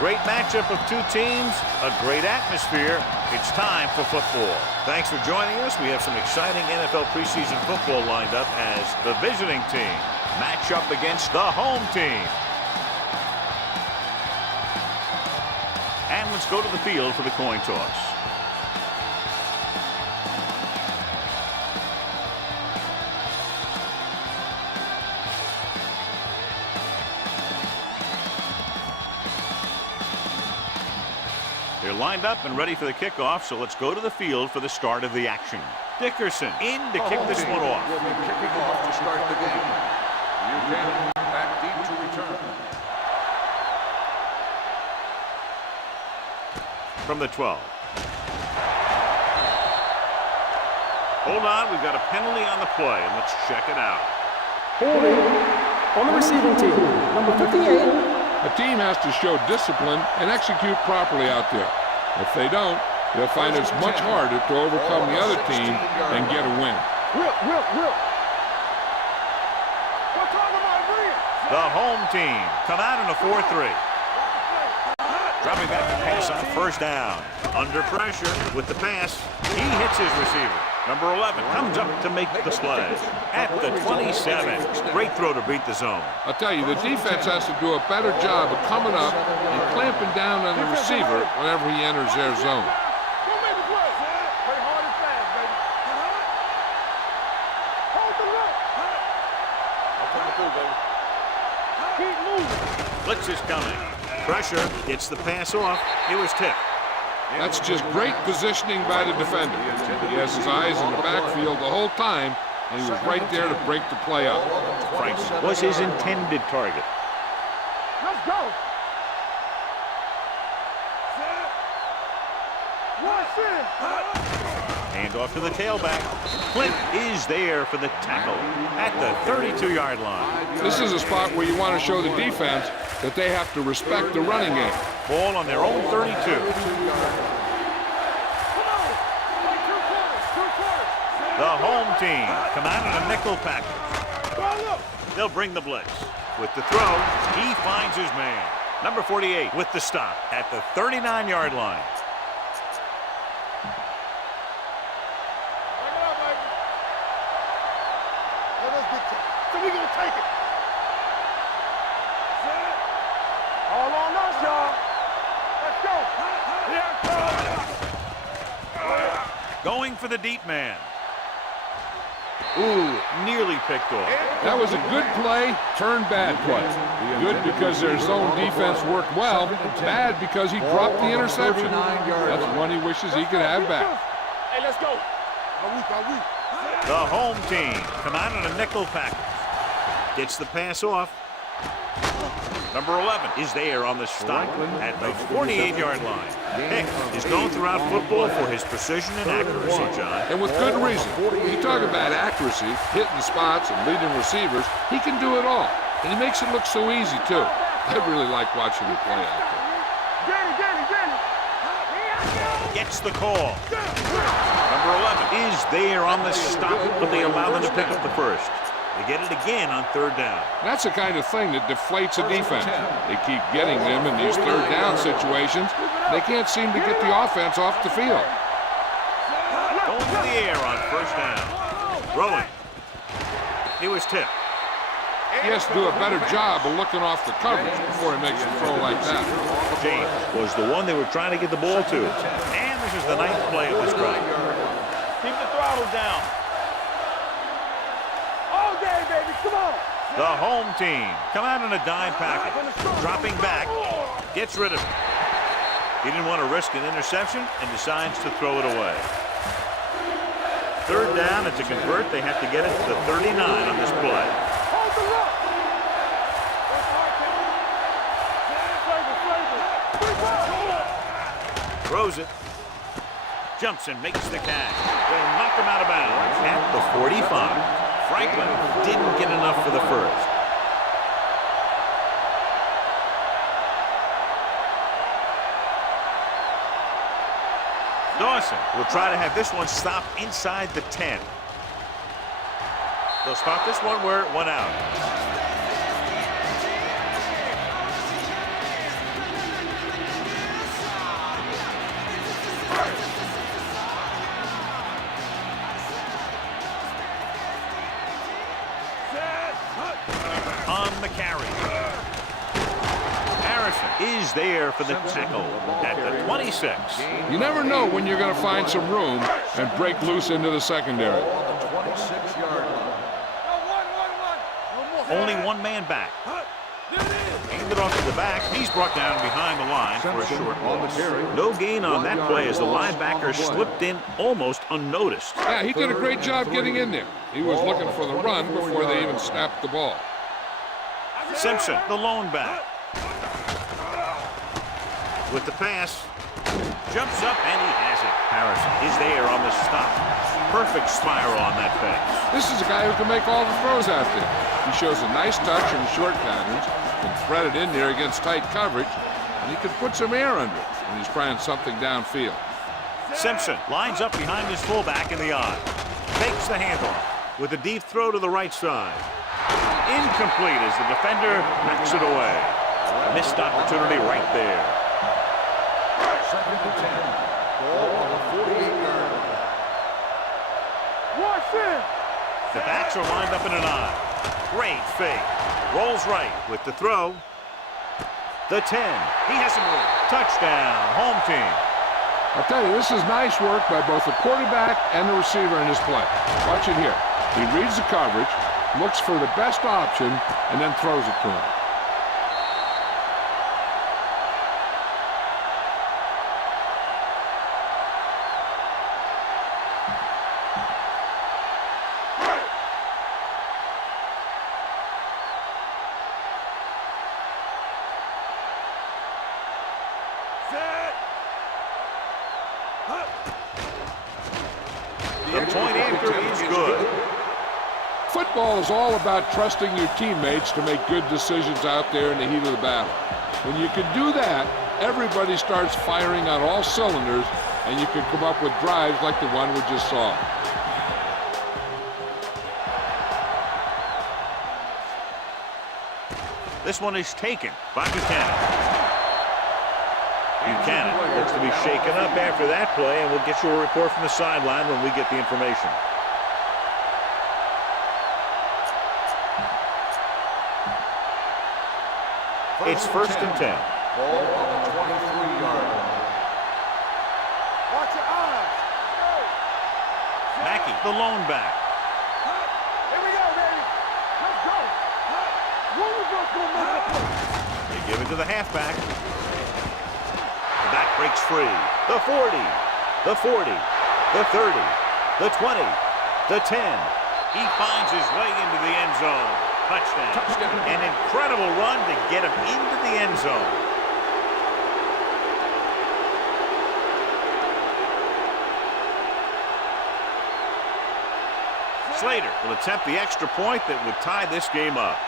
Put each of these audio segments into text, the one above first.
Great matchup of two teams, a great atmosphere. It's time for football. Thanks for joining us. We have some exciting NFL preseason football lined up as the visiting team match up against the home team. And let's go to the field for the coin toss. They're lined up and ready for the kickoff, so let's go to the field for the start of the action. Dickerson in to kick this one off. Will be kicking off to start the game. Buchanan back deep to return. From the 12. Hold on, we've got a penalty on the play, and let's check it out. Holding on the receiving team, number 58. A team has to show discipline and execute properly out there. If they don't, they'll find it's much harder to overcome the other team and get a win. The home team come out in a 4-3. Dropping back to pass on first down. Under pressure with the pass. He hits his receiver. Number 11 comes up to make the play at the 27. Great throw to beat the zone. I'll tell you, the defense has to do a better job of coming up and clamping down on the receiver whenever he enters their zone. Blitz is coming. Pressure gets the pass off. It was tipped. That's just great positioning by the defender. He has his eyes in the backfield the whole time, and he was right there to break the play up. Franks was his intended target. Let's go. Hand off to the tailback. Flint is there for the tackle at the 32-yard line. This is a spot where you want to show the defense that they have to respect the running game. Ball on their own 32. The home team come out in a nickel package. They'll bring the blitz. With the throw, he finds his man. Number 48 with the stop at the 39-yard line. So we gonna take it. All on us, y'all. Let's go. Going for the deep man. Ooh, nearly picked off. That was a good play, turned bad play. Good because their zone defense worked well, bad because he dropped the interception. That's one he wishes he could have back. Hey, let's go. The home team come out in a nickel package. Gets the pass off. Number 11 is there on the stop at the 48-yard line. Hicks is known throughout football for his precision and accuracy, John. And with good reason. You talk about accuracy, hitting spots and leading receivers, he can do it all. And he makes it look so easy, too. I really like watching him play out there. Gets the call. Number 11 is there on the stop, but they allow them to pick up the first. They get it again on third down. That's the kind of thing that deflates a defense. They keep getting them in these third down situations. They can't seem to get the offense off the field. Going to the air on first down. Throwing. It was tipped. He has to do a better job of looking off the coverage before he makes a throw like that. James was the one they were trying to get the ball to. And this is the ninth play of this drive. Keep the throttle down. All day, baby, come on. The home team come out in a dime package. Dropping back. Gets rid of it. He didn't want to risk an interception and decides to throw it away. Third down, and to convert, they have to get it to the 39 on this play. Throws it. Jumps and makes the catch. They'll knock him out of bounds at the 45. Franklin didn't get enough for the first. Dawson will try to have this one stop inside the 10. They'll start this one where it went out. On the carry. Harrison is there for the tackle at the 26. You never know when you're going to find some room and break loose into the secondary. On the 26-yard line. Only one man back. Handed off to the back. He's brought down behind the line for a short loss. No gain on that play as the linebacker slipped in almost unnoticed. Yeah, he did a great job getting in there. He was looking for the run before they even snapped the ball. Simpson, the lone back. With the pass. Jumps up and he has it. Harrison is there on the stop. Perfect spiral on that pass. This is a guy who can make all the throws out there. He shows a nice touch in short patterns, can thread it in there against tight coverage, and he can put some air under it when he's trying something downfield. Simpson lines up behind his fullback in the eye. Takes the handoff with a deep throw to the right side. Incomplete as the defender knocks it away. Missed opportunity right there. Second and 10. Ball on the 48-yard line. The backs are lined up in an eye. Great fake. Rolls right with the throw. The 10. He has some room. Touchdown. Home team. I'll tell you, this is nice work by both the quarterback and the receiver in this play. Watch it here. He reads the coverage, looks for the best option, and then throws it to him. The point after is good. Football is all about trusting your teammates to make good decisions out there in the heat of the battle. When you can do that, everybody starts firing on all cylinders, and you can come up with drives like the one we just saw. This one is taken by Buchanan. Buchanan looks to be shaken up after that play, and we'll get you a report from the sideline when we get the information. It's first and 10. Ball on the 23-yard line. Watch your eyes. Mackey, the lone back. Here we go, baby. Let's go. One of us will make a play. They give it to the halfback. The back breaks free. The 40, the 40, the 30, the 20, the 10. He finds his way into the end zone. Touchdown. An incredible run to get him into the end zone. Slater will attempt the extra point that would tie this game up.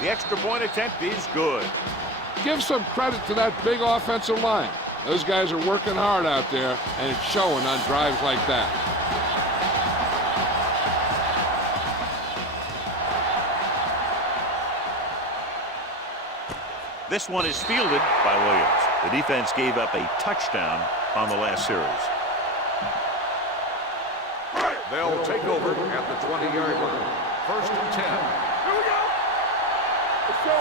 The extra point attempt is good. Give some credit to that big offensive line. Those guys are working hard out there, and it's showing on drives like that. This one is fielded by Williams. The defense gave up a touchdown on the last series. They'll take over at the 20-yard line. First and 10.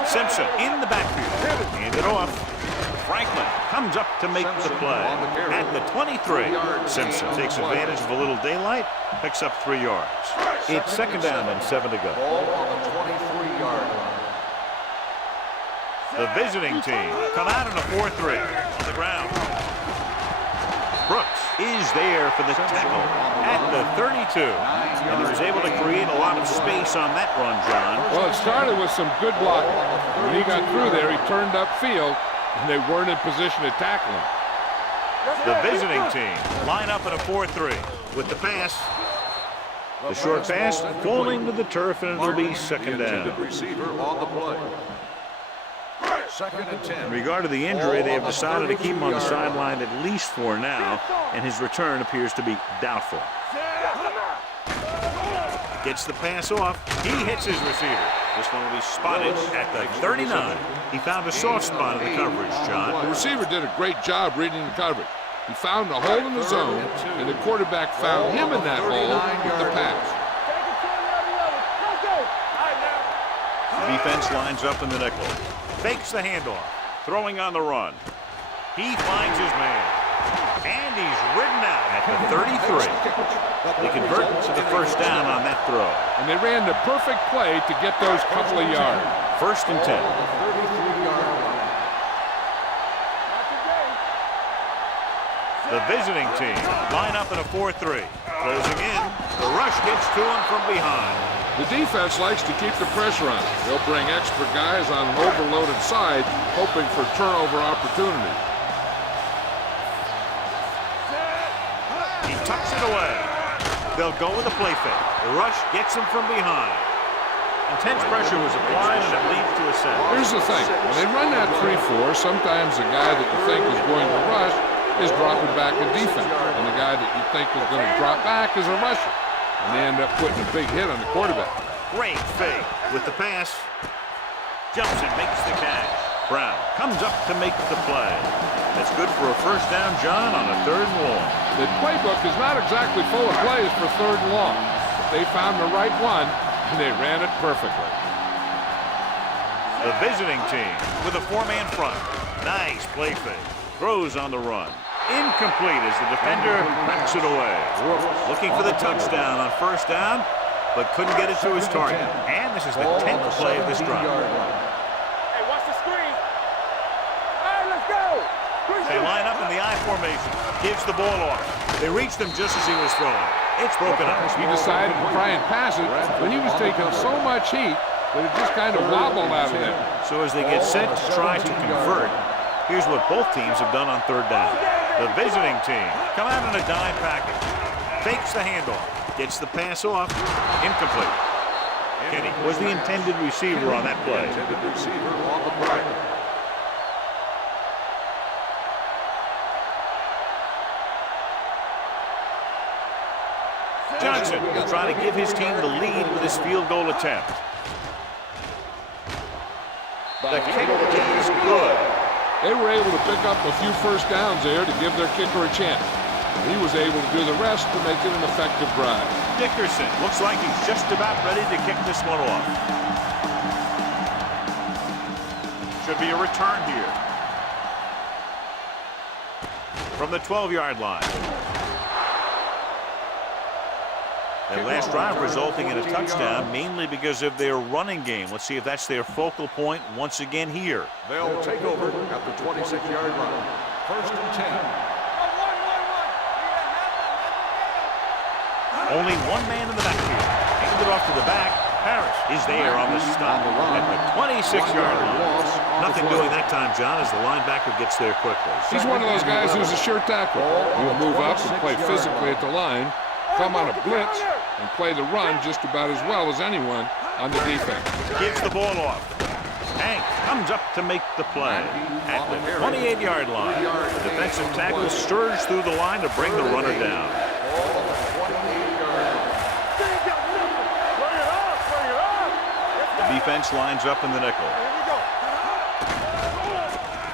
Simpson in the backfield. Handed off. Franklin comes up to make the play. At the 23, Simpson takes advantage of a little daylight, picks up 3 yards. It's second down and 7 to go. Ball on the 23-yard line. The visiting team come out in a 4-3 on the ground. Brooks is there for the tackle at the 32. And he was able to create a lot of space on that run, John. Well, it started with some good blocking. When he got through there, he turned upfield, and they weren't in position to tackle him. The visiting team line up in a 4-3 with the pass. The short pass falling to the turf, and it'll be second down. Receiver on the play. Second and 10. In regard to the injury, they have decided to keep him on the sideline at least for now, and his return appears to be doubtful. Gets the pass off. He hits his receiver. This one will be spotted at the 39. He found a soft spot in the coverage, John. The receiver did a great job reading the coverage. He found a hole in the zone, and the quarterback found him in that hole with the pass. Defense lines up in the nickel. Fakes the handoff. Throwing on the run. He finds his man. And he's ridden out at the 33. They convert to the first down on that throw. And they ran the perfect play to get those couple of yards. First and 10. The visiting team line up in a 4-3. Closing in. The rush gets to him from behind. The defense likes to keep the pressure on. They'll bring extra guys on an overloaded side, hoping for turnover opportunities. He tucks it away. They'll go with a play fake. The rush gets him from behind. Intense pressure was applied, and it leads to a sack. Here's the thing. When they run that 3-4, sometimes the guy that you think is going to rush is dropping back in defense. And the guy that you think is going to drop back is a rusher. And they end up putting a big hit on the quarterback. Great fake with the pass. Jumps and makes the catch. Brown comes up to make the play. That's good for a first down, John, on a 3rd and long. The playbook is not exactly full of plays for 3rd and long. They found the right one, and they ran it perfectly. The visiting team with a 4-man front. Nice play fake. Throws on the run. Incomplete as the defender backs it away. Looking for the touchdown on first down, but couldn't get it to his target. And this is the 10th play of this drive. Hey, watch the screen. All right, let's go. They line up in the I formation. Gives the ball off. They reached him just as he was throwing. It's broken up. He decided to try and pass it, but he was taking so much heat that it just kind of wobbled out of there. So as they get set to try to convert, here's what both teams have done on 3rd down. The visiting team come out in a dime package. Fakes the handoff. Gets the pass off. Incomplete. Kenny was the intended receiver on that play. Johnson will try to give his team the lead with his field goal attempt. The kick is good. They were able to pick up a few first downs there to give their kicker a chance. He was able to do the rest to make it an effective drive. Dickerson looks like he's just about ready to kick this one off. Should be a return here. From the 12-yard line. Their last drive resulting in a touchdown, mainly because of their running game. Let's see if that's their focal point once again here. They'll take over at the 26-yard line. First and 10. Only one man in the backfield. Handed off to the back. Harris is there on the stop at the 26-yard line. Nothing doing that time, John, as the linebacker gets there quickly. He's one of those guys who's a sure tackle. He'll move up and play physically at the line, come on a blitz, and play the run just about as well as anyone on the defense. Gives the ball off. Hank comes up to make the play at the 28-yard line. The defensive tackle surges through the line to bring the runner down. The defense lines up in the nickel.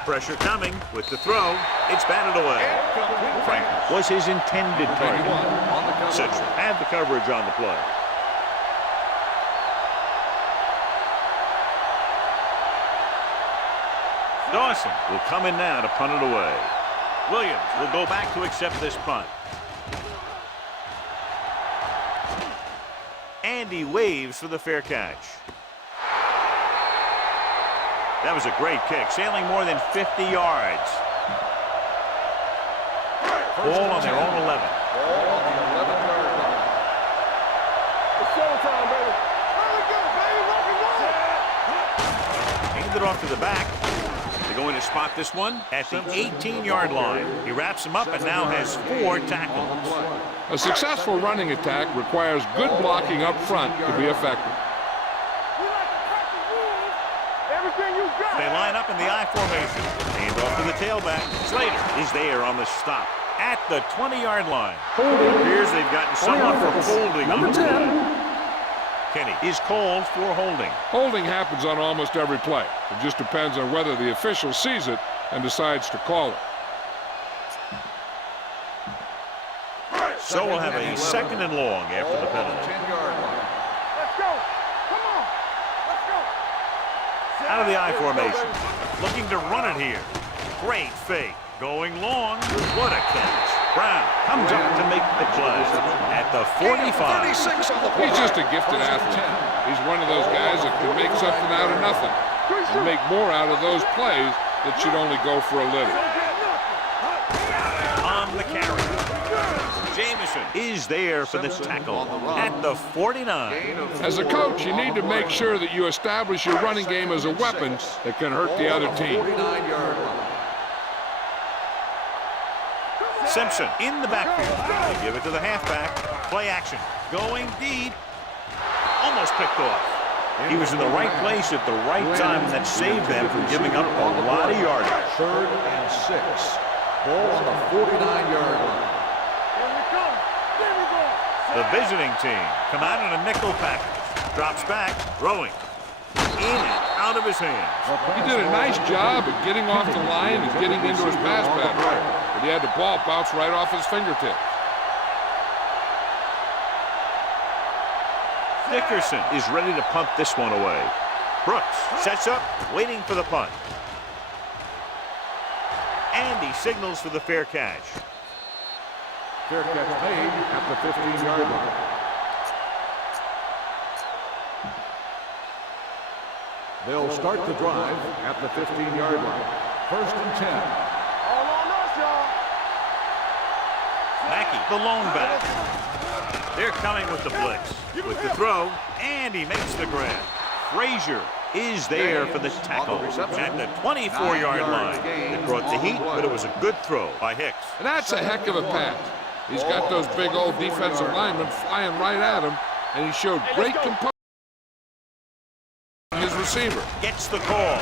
Pressure coming with the throw. It's batted away. Frank was his intended target. Central had the coverage on the play. Dawson will come in now to punt it away. Williams will go back to accept this punt. And he waves for the fair catch. That was a great kick, sailing more than 50 yards. Ball on their own 11. Ball on the 11-yard line. It's showtime, baby. There we go, baby. Rock and roll. Handed off to the back. They're going to spot this one at the 18-yard line. He wraps him up and now has 4 tackles. A successful running attack requires good blocking up front to be effective. They line up in the I formation. Hand off to the tailback. Slater is there on the stop at the 20-yard line. It appears they've gotten someone for holding on the play. Kenny is called for holding. Holding happens on almost every play. It just depends on whether the official sees it and decides to call it. So we'll have a second and long after the penalty. 10-yard line. Let's go. Come on. Let's go. Out of the I formation. Looking to run it here. Great fake. Going long. What a catch. Brown comes up to make the play at the 45. 36 on the play. He's just a gifted athlete. He's one of those guys that can make something out of nothing and make more out of those plays that should only go for a little. On the carry. Jameson is there for the tackle at the 49. As a coach, you need to make sure that you establish your running game as a weapon that can hurt the other team. 49-yard line. Simpson in the backfield. They give it to the halfback. Play action. Going deep. Almost picked off. He was in the right place at the right time, and that saved them from giving up a lot of yardage. 3rd and 6. Ball on the 49-yard line. Here we go. There we go. The visiting team come out in a nickel package. Drops back, throwing. In and out of his hands. He did a nice job of getting off the line and getting into his pass pattern. But he had the ball bounce right off his fingertips. Dickerson is ready to punt this one away. Brooks sets up, waiting for the punt. And he signals for the fair catch. Fair catch made at the 15-yard line. They'll start the drive at the 15-yard line. 1st and 10. All on us, y'all. Mackey, the lone back. They're coming with the blitz. With the throw, and he makes the grab. Frazier is there for the tackle at the 24-yard line. It brought the heat, but it was a good throw by Hicks. And that's a heck of a pass. He's got those big old defensive linemen flying right at him, and he showed great composure. His receiver Gets the call.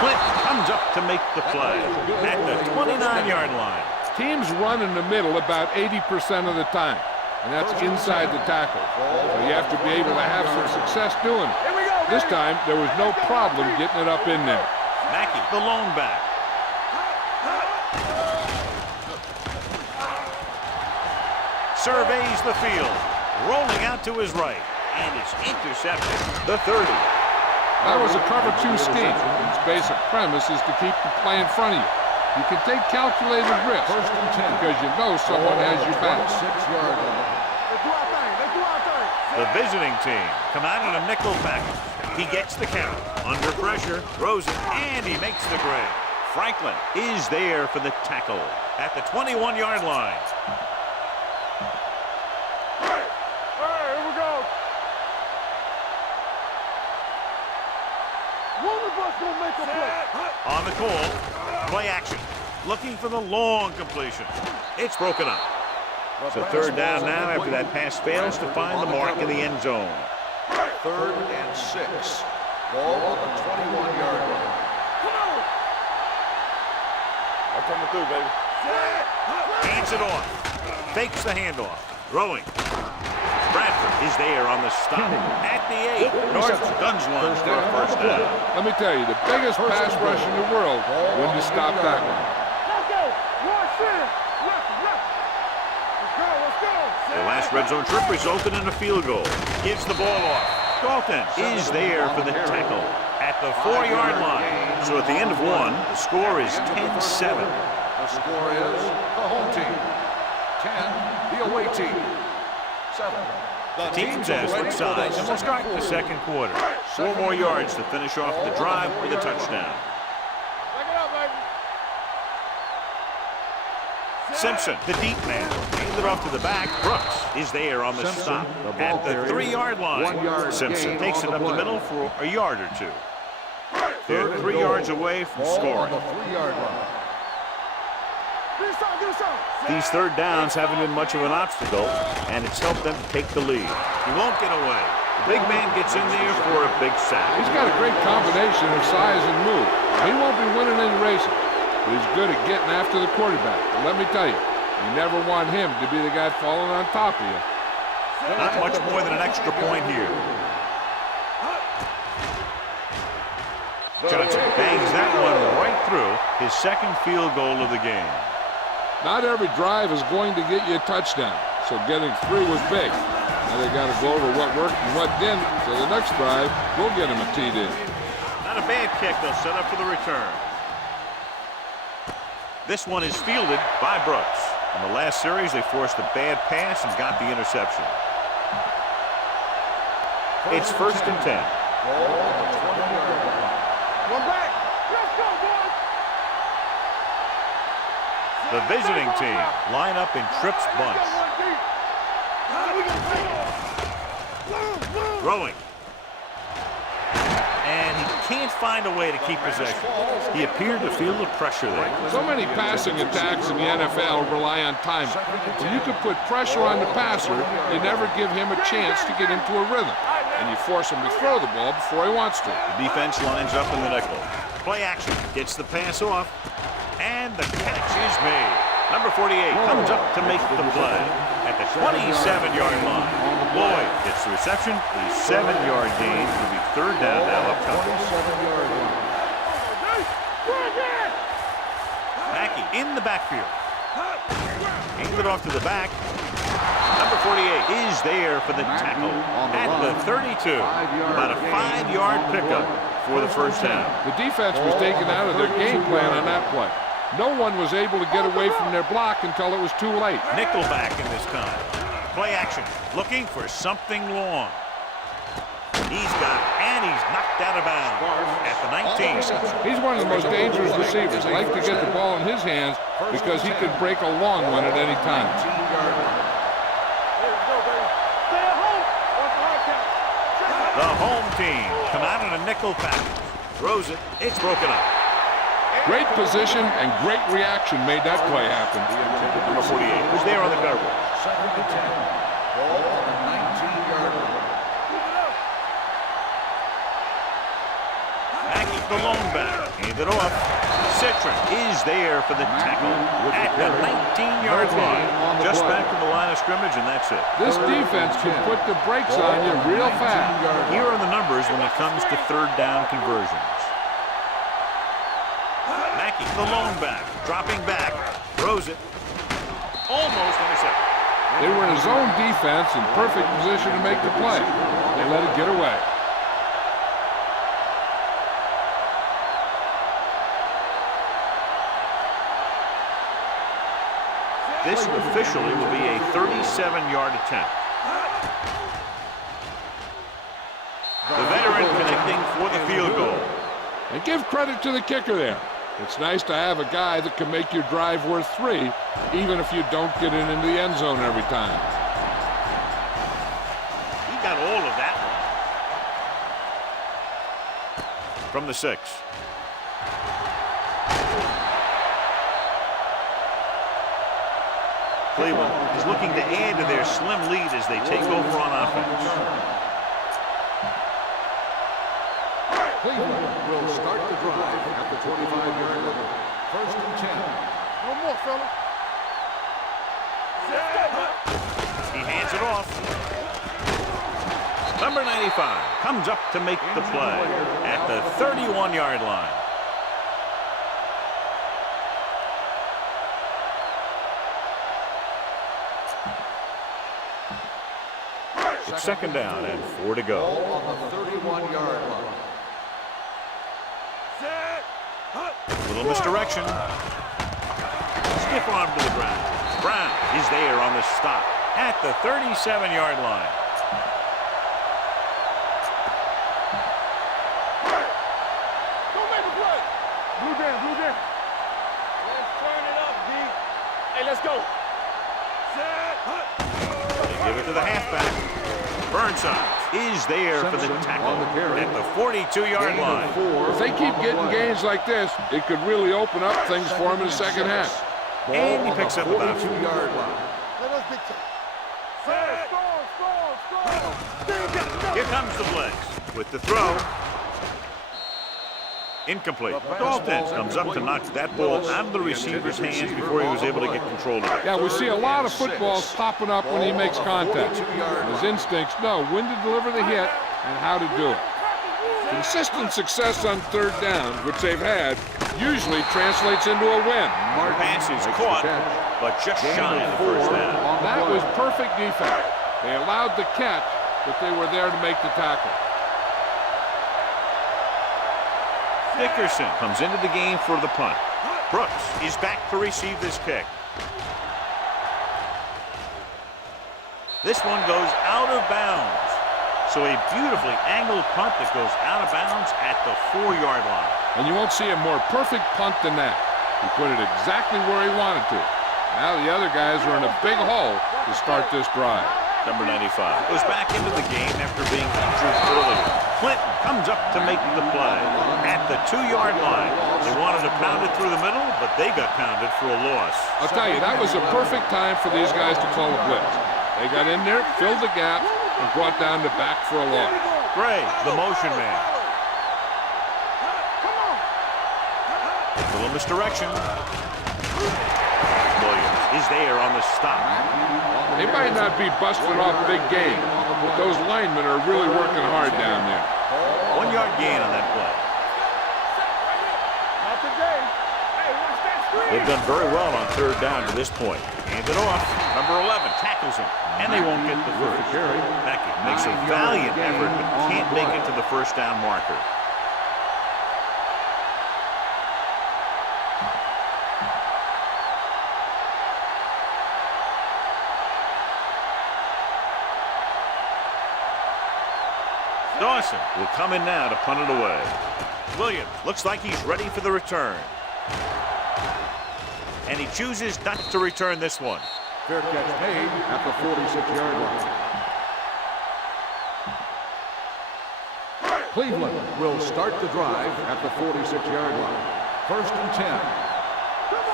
Clint comes up to make the play at the 29-yard line. teams run in the middle about 80% of the time, and that's inside the tackle. So you have to be able to have some success doing it. This time, there was no problem getting it up in there. Mackey, the lone back. Surveys the field, rolling out to his right, and it's intercepted. The 30. That was a cover 2 scheme. Its basic premise is to keep the play in front of you. You can take calculated risks because you know someone has your back. The visiting team come out in a nickel package. He gets the count. Under pressure, throws it, and he makes the grab. Franklin is there for the tackle at the 21-yard line. On the call, play action. Looking for the long completion. It's broken up. So third down now after that pass fails to find the mark in the end zone. 3rd and 6. Ball on the 21-yard line. I'm coming through, baby. Hands it off. Fakes the handoff. Throwing. Bradford is there on the stop. At the 8. North guns one for a first down. Let me tell you, the biggest pass rush in the world when to stop that one. Let's go. Let's go. The last red zone trip resulted in a field goal. Gives the ball off. Dalton is there for the tackle at the 4-yard line. So at the end of one, the score is 10-7. The score is the home team 10, the away team 7. The teams as for size, and we'll start the second quarter. 4 more yards to finish off the drive with a touchdown. Simpson, the deep man, handed off to the back. Brooks is there on the stop at the 3-yard line. Simpson takes it up the middle for a yard or two. They're 3 yards away from scoring. These third downs haven't been much of an obstacle, and it's helped them to take the lead. He won't get away. The big man gets in there for a big sack. He's got a great combination of size and move. He won't be winning any races, but he's good at getting after the quarterback. But let me tell you, you never want him to be the guy falling on top of you. Not much more than an extra point here. Johnson bangs that one right through his second field goal of the game. Not every drive is going to get you a touchdown, so getting 3 was big. Now they got to go over what worked and what didn't, so the next drive will get them a TD. Not a bad kick. They'll set up for the return. This one is fielded by Brooks. In the last series, they forced a bad pass and got the interception. It's 1st and 10. One back. Let's go, boys. The visiting team line up in trips bunch. Throwing. And he can't find a way to keep possession. He appeared to feel the pressure there. So many passing attacks in the NFL rely on timing. When you can put pressure on the passer, you never give him a chance to get into a rhythm. And you force him to throw the ball before he wants to. The defense lines up in the nickel. Play action. Gets the pass off. And the catch is made. Number 48 comes up to make the play at the 27-yard line. Lloyd gets the reception. A 7-yard gain. Will be 3rd down now upcoming. Mackey in the backfield. Hands it off to the back. Number 48 is there for the tackle at the 32. About a 5-yard pickup for the first down. The defense was taken out of their game plan on that play. No one was able to get away from their block until it was too late. Nickelback in this time. Play action. Looking for something long. He's got, and he's knocked out of bounds at the 19. He's one of the most dangerous receivers. I like to get the ball in his hands because he can break a long one at any time. The home team come out in a nickel package. Throws it. It's broken up. Great position and great reaction made that play happen. Number 48 was there on the coverage. 2nd and 10. Ball on the 19-yard line. Mackey, the lone back. Hand it off. Citron is there for the tackle at the 19-yard line. Just back to the line of scrimmage, and that's it. This defense can put the brakes on you real fast. Here are the numbers when it comes to 3rd down conversions. Mackey, the lone back, dropping back, throws it. Almost intercepted. They were in a zone defense in perfect position to make the play. They let it get away. This officially will be a 37-yard attempt. The veteran connecting for the field goal. And give credit to the kicker there. It's nice to have a guy that can make your drive worth 3, even if you don't get it into the end zone every time. He got all of that one. From the 6. Cleveland is looking to add to their slim lead as they take over on offense. Cleveland will start the drive at the 25-yard line. 1st and 10. No more, fella. He hands it off. Number 95 comes up to make the play at the 31-yard line. It's 2nd down and 4 to go. Ball on the 31-yard line. Little misdirection. Stiff arm to the ground. Brown is there on the stop at the 37-yard line. Don't make a play. Blue down, blue down. Let's turn it up, D. Hey, let's go. They give it to the halfback. Burnside is there for the tackle at the 42-yard line. If they keep getting gains like this, it could really open up things for them in the second half. And he picks up about 42-yard line. Let us big time. Score. Here comes the blitz with the throw. Incomplete. Dalton comes up to knock that ball out of the receiver's hands before he was able to get control of it. Yeah, we see a lot of footballs popping up when he makes contact. His instincts know when to deliver the hit and how to do it. Consistent success on 3rd down, which they've had, usually translates into a win. Pass is caught, but just shy of the first down. That was perfect defense. They allowed the catch, but they were there to make the tackle. Dickerson comes into the game for the punt. Brooks is back to receive this kick. This one goes out of bounds. So a beautifully angled punt that goes out of bounds at the 4-yard line. And you won't see a more perfect punt than that. He put it exactly where he wanted to. Now the other guys are in a big hole to start this drive. Number 95 goes back into the game after being injured earlier. Clinton comes up to make the play. At the 2-yard line, they wanted to pound it through the middle, but they got pounded for a loss. I'll tell you, that was a perfect time for these guys to call a blitz. They got in there, filled the gap, and brought down the back for a loss. Gray, the motion man. A little misdirection. Williams is there on the stop. They might not be busting off big game, but those linemen are really working hard down there. 1-yard gain on that play. Not today. Hey, watch that screen. They've done very well on 3rd down to this point. Hand it off. Number 11 tackles him, and they won't get the first. Becky makes a valiant effort, but can't make it to the first down marker. Dawson will come in now to punt it away. Williams looks like he's ready for the return. And he chooses not to return this one. Fair catch made at the 46-yard line. Cleveland will start the drive at the 46-yard line. 1st and 10.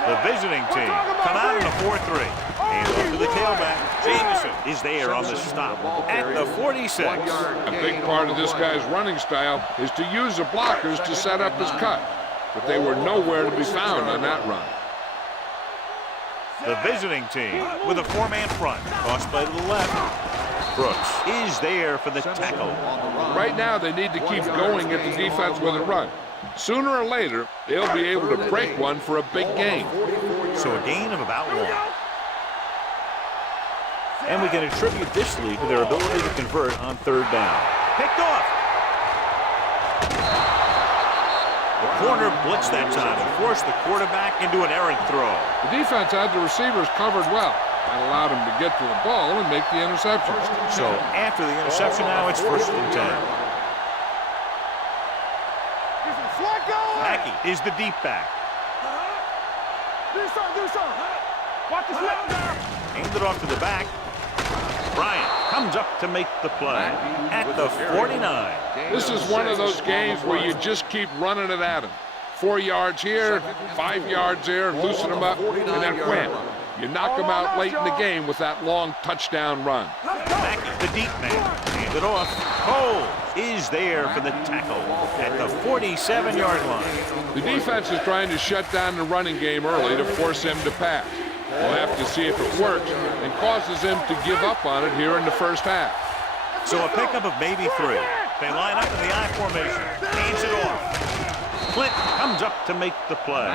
The visiting team come out in a 4-3. And off to the tailback. Jameson is there on the stop at the 46. A big part of this guy's running style is to use the blockers to set up his cut. But they were nowhere to be found on that run. The visiting team with a 4-man front. Tossed by the left. Brooks is there for the tackle. Right now, they need to keep going at the defense with a run. Sooner or later, they'll be able to break one for a big gain. So a gain of about 1. And we can attribute this lead to their ability to convert on 3rd down. Picked off. The corner blitzed that time and forced the quarterback into an errant throw. The defense had the receivers covered well. That allowed him to get to the ball and make the interception. So after the interception now, it's 1st and 10. Mackey is the deep back. Do something. Watch the slip there. Aimed it off to the back. Bryant comes up to make the play at the 49. This is one of those games where you just keep running it at him. 4 yards here, 5 yards there, loosen them up, and then wham. You knock them out late in the game with that long touchdown run. Mackey, the deep man, hand it off. Cole is there for the tackle at the 47-yard line. The defense is trying to shut down the running game early to force him to pass. We'll have to see if it works and causes him to give up on it here in the first half. So a pickup of maybe 3. They line up in the I formation. Hands it off. Clinton comes up to make the play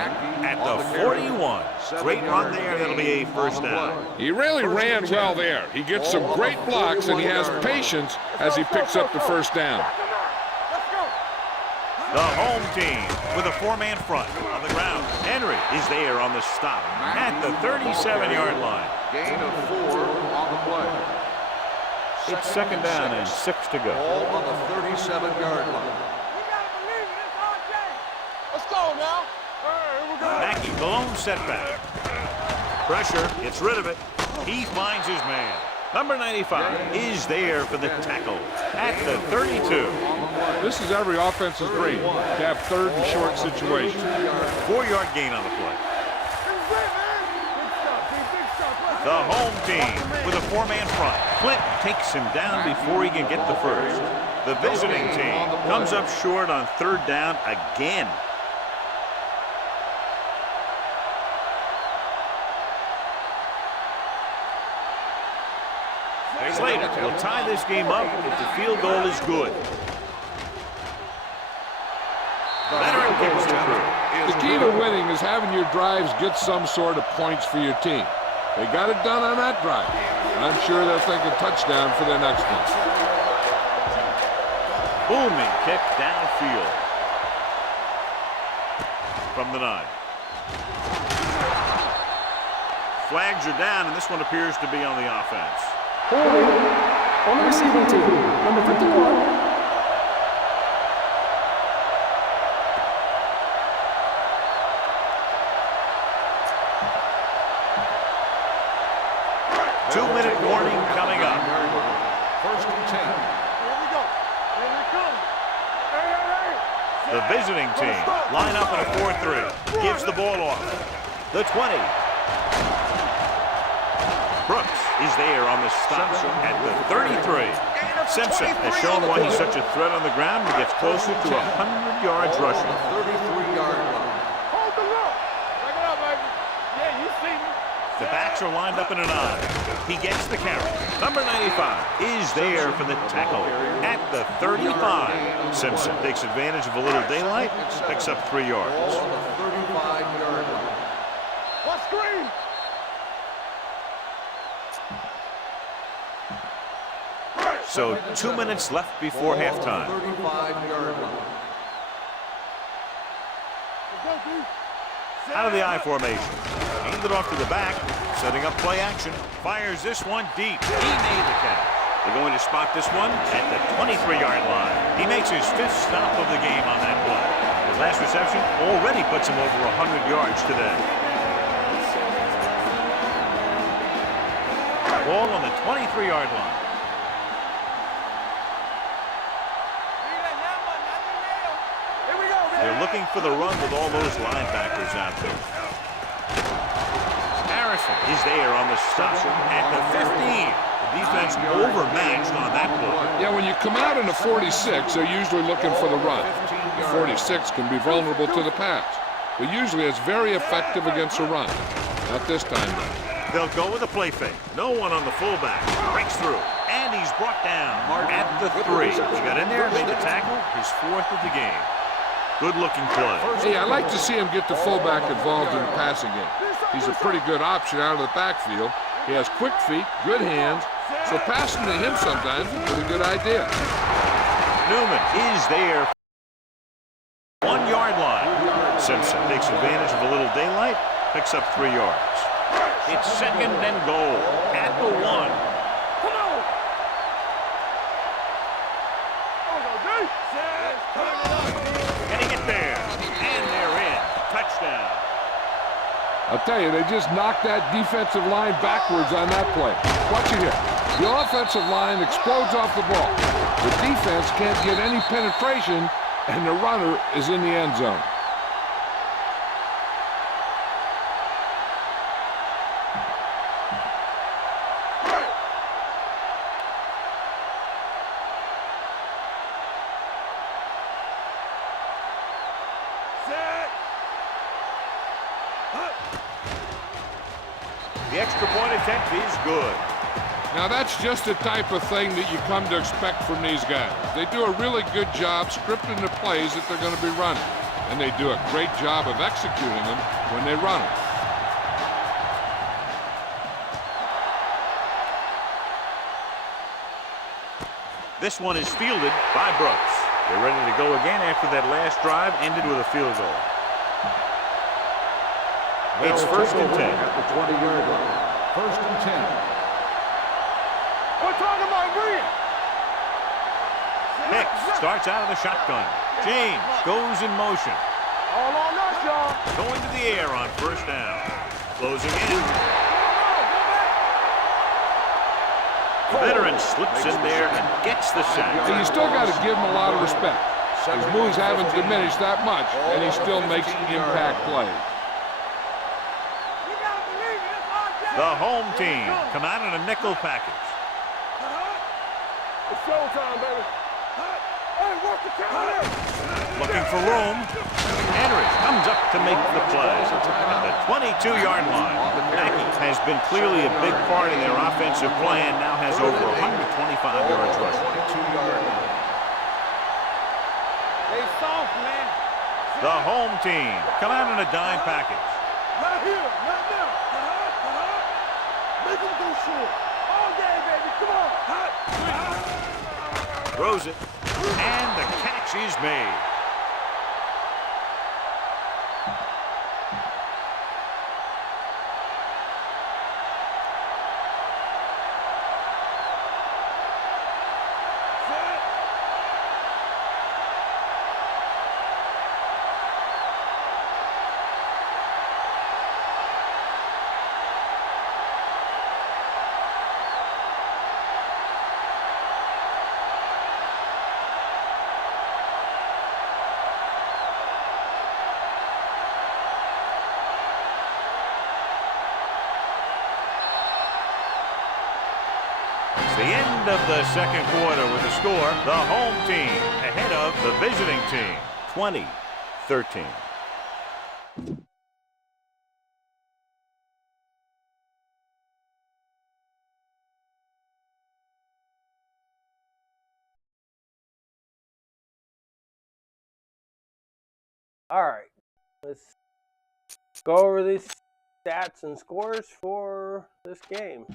at the 41. Great run there. That'll be a first down. He really ran well there. He gets some great blocks, and he has patience as he picks up the first down. The home team with a 4-man front on the ground. Henry is there on the stop at the 37-yard line. Gain of 4 on the play. It's 2nd down and 6 to go. Ball on the 37-yard line. Let's go now. All right, here we go. Mackey, the lone setback. Pressure, gets rid of it. He finds his man. Number 95 is there for the tackle at the 32. This is every offense's dream, to have 3rd and short situation. 4-yard gain on the play. The home team with a 4-man front. Clinton takes him down before he can get the first. The visiting team comes up short on 3rd down again. Slater will tie this game up if the field goal is good. Veteran kicks it through. the key to winning is having your drives get some sort of points for your team. They got it done on that drive. And I'm sure they'll think a touchdown for their next one. Booming kick downfield. From the 9. Flags are down, and this one appears to be on the offense. Holding on the receiving team, number 51. Two-minute warning coming up. First and 10. Here we go. Here we come. Hey, hey, hey. The visiting team line up in a 4-3. Gives the ball off. The 20. Brooks is there on the stop at the 33. Simpson has shown why he's such a threat on the ground and gets closer to 100 yards rushing. 33-yard line. Hold the look. Check it out, baby. Yeah, you see me. The backs are lined up in an eye. He gets the carry. Number 95 is there for the tackle at the 35. Simpson takes advantage of a little daylight, picks up 3 yards. Ball on the 35-yard line. What screen? So 2 minutes left before halftime. 35-yard line. Let's go, D. Out of the I formation. Aimed it off to the back. Setting up play action. Fires this one deep. He made the catch. They're going to spot this one at the 23-yard line. He makes his 5th stop of the game on that play. His last reception already puts him over 100 yards today. Ball on the 23-yard line. They're looking for the run with all those linebackers out there. Harrison is there on the stop at the 15. The defense overmatched on that play. Yeah, when you come out in a 46, they're usually looking for the run. The 46 can be vulnerable to the pass, but usually it's very effective against a run. Not this time, though. They'll go with a play fake. No one on the fullback. Breaks through, and he's brought down at the 3. He got in there, made the tackle, his 4th of the game. Good-looking play. Hey, I like to see him get the fullback involved in the passing game. He's a pretty good option out of the backfield. He has quick feet, good hands, so passing to him sometimes is a pretty good idea. Newman is there. 1-yard line. Simpson takes advantage of a little daylight, picks up 3 yards. It's 2nd and goal at the 1. Come on. Go, D. Getting it there, and they're in. Touchdown. I'll tell you, they just knocked that defensive line backwards on that play. Watch it here. The offensive line explodes off the ball. The defense can't get any penetration, and the runner is in the end zone. The extra point attempt is good. Now that's just the type of thing that you come to expect from these guys. They do a really good job scripting the plays that they're going to be running. And they do a great job of executing them when they run them. This one is fielded by Brooks. They're ready to go again after that last drive ended with a field goal. It's 1st and 10. At the 20-yard line. 1st and 10. We're talking about green. Hicks starts out of the shotgun. James goes in motion. All on us, y'all. Going to the air on 1st down. Closing in. The veteran slips in there and gets the sack. And you still got to give him a lot of respect. His moves haven't diminished that much, and he still makes impact plays. The home team come out in a nickel package. It's showtime, baby. Hey, work the count. Looking for room. Henry comes up to make the play. At the 22-yard line. Acme has been clearly a big part in their offensive plan. Now has over 125 yards rushing. 22-yard line. They soft, man. The home team come out in a dime package. Right here, right now. Make him go short. All day, baby. Come on. Throws it, and the catch is made. The end of the second quarter with the score, the home team ahead of the visiting team, 20-13. All right, let's go over these stats and scores for this game.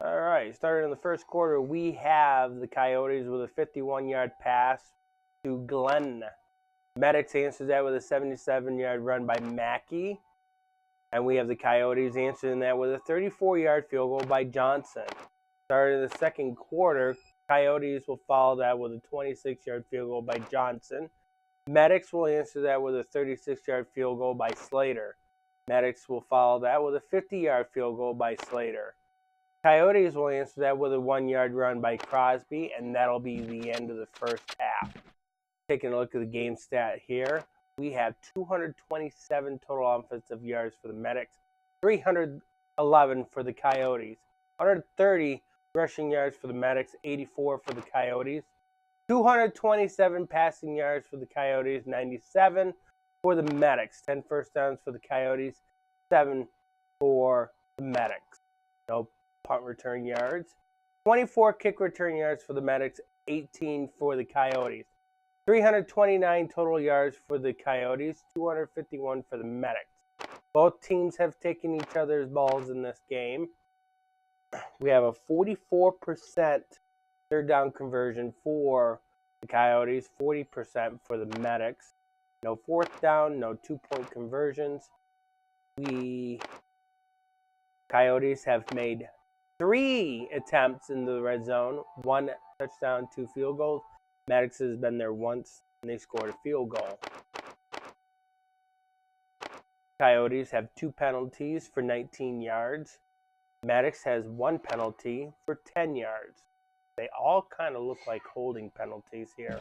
All right, starting in the first quarter, we have the Coyotes with a 51-yard pass to Glenn. Medics answers that with a 77-yard run by Mackey. And we have the Coyotes answering that with a 34-yard field goal by Johnson. Starting in the second quarter, Coyotes will follow that with a 26-yard field goal by Johnson. Medics will answer that with a 36-yard field goal by Slater. Medics will follow that with a 50-yard field goal by Slater. Coyotes will answer that with a 1-yard run by Crosby, and that'll be the end of the first half. Taking a look at the game stat here, we have 227 total offensive yards for the Medics, 311 for the Coyotes, 130 rushing yards for the Medics, 84 for the Coyotes, 227 passing yards for the Coyotes, 97 for the Medics, 10 first downs for the Coyotes, 7 for the Medics. No punt return yards, 24 kick return yards for the Medics, 18 for the Coyotes, 329 total yards for the Coyotes, 251 for the Medics. Both teams have taken each other's balls in this game. We have a 44% third down conversion for the Coyotes, 40% for the Medics. No fourth down, no two-point conversions. Coyotes have made 3 attempts in the red zone, 1 touchdown, 2 field goals. Medics has been there once, and they scored a field goal. Coyotes have 2 penalties for 19 yards. Medics has 1 penalty for 10 yards. They all kind of look like holding penalties here.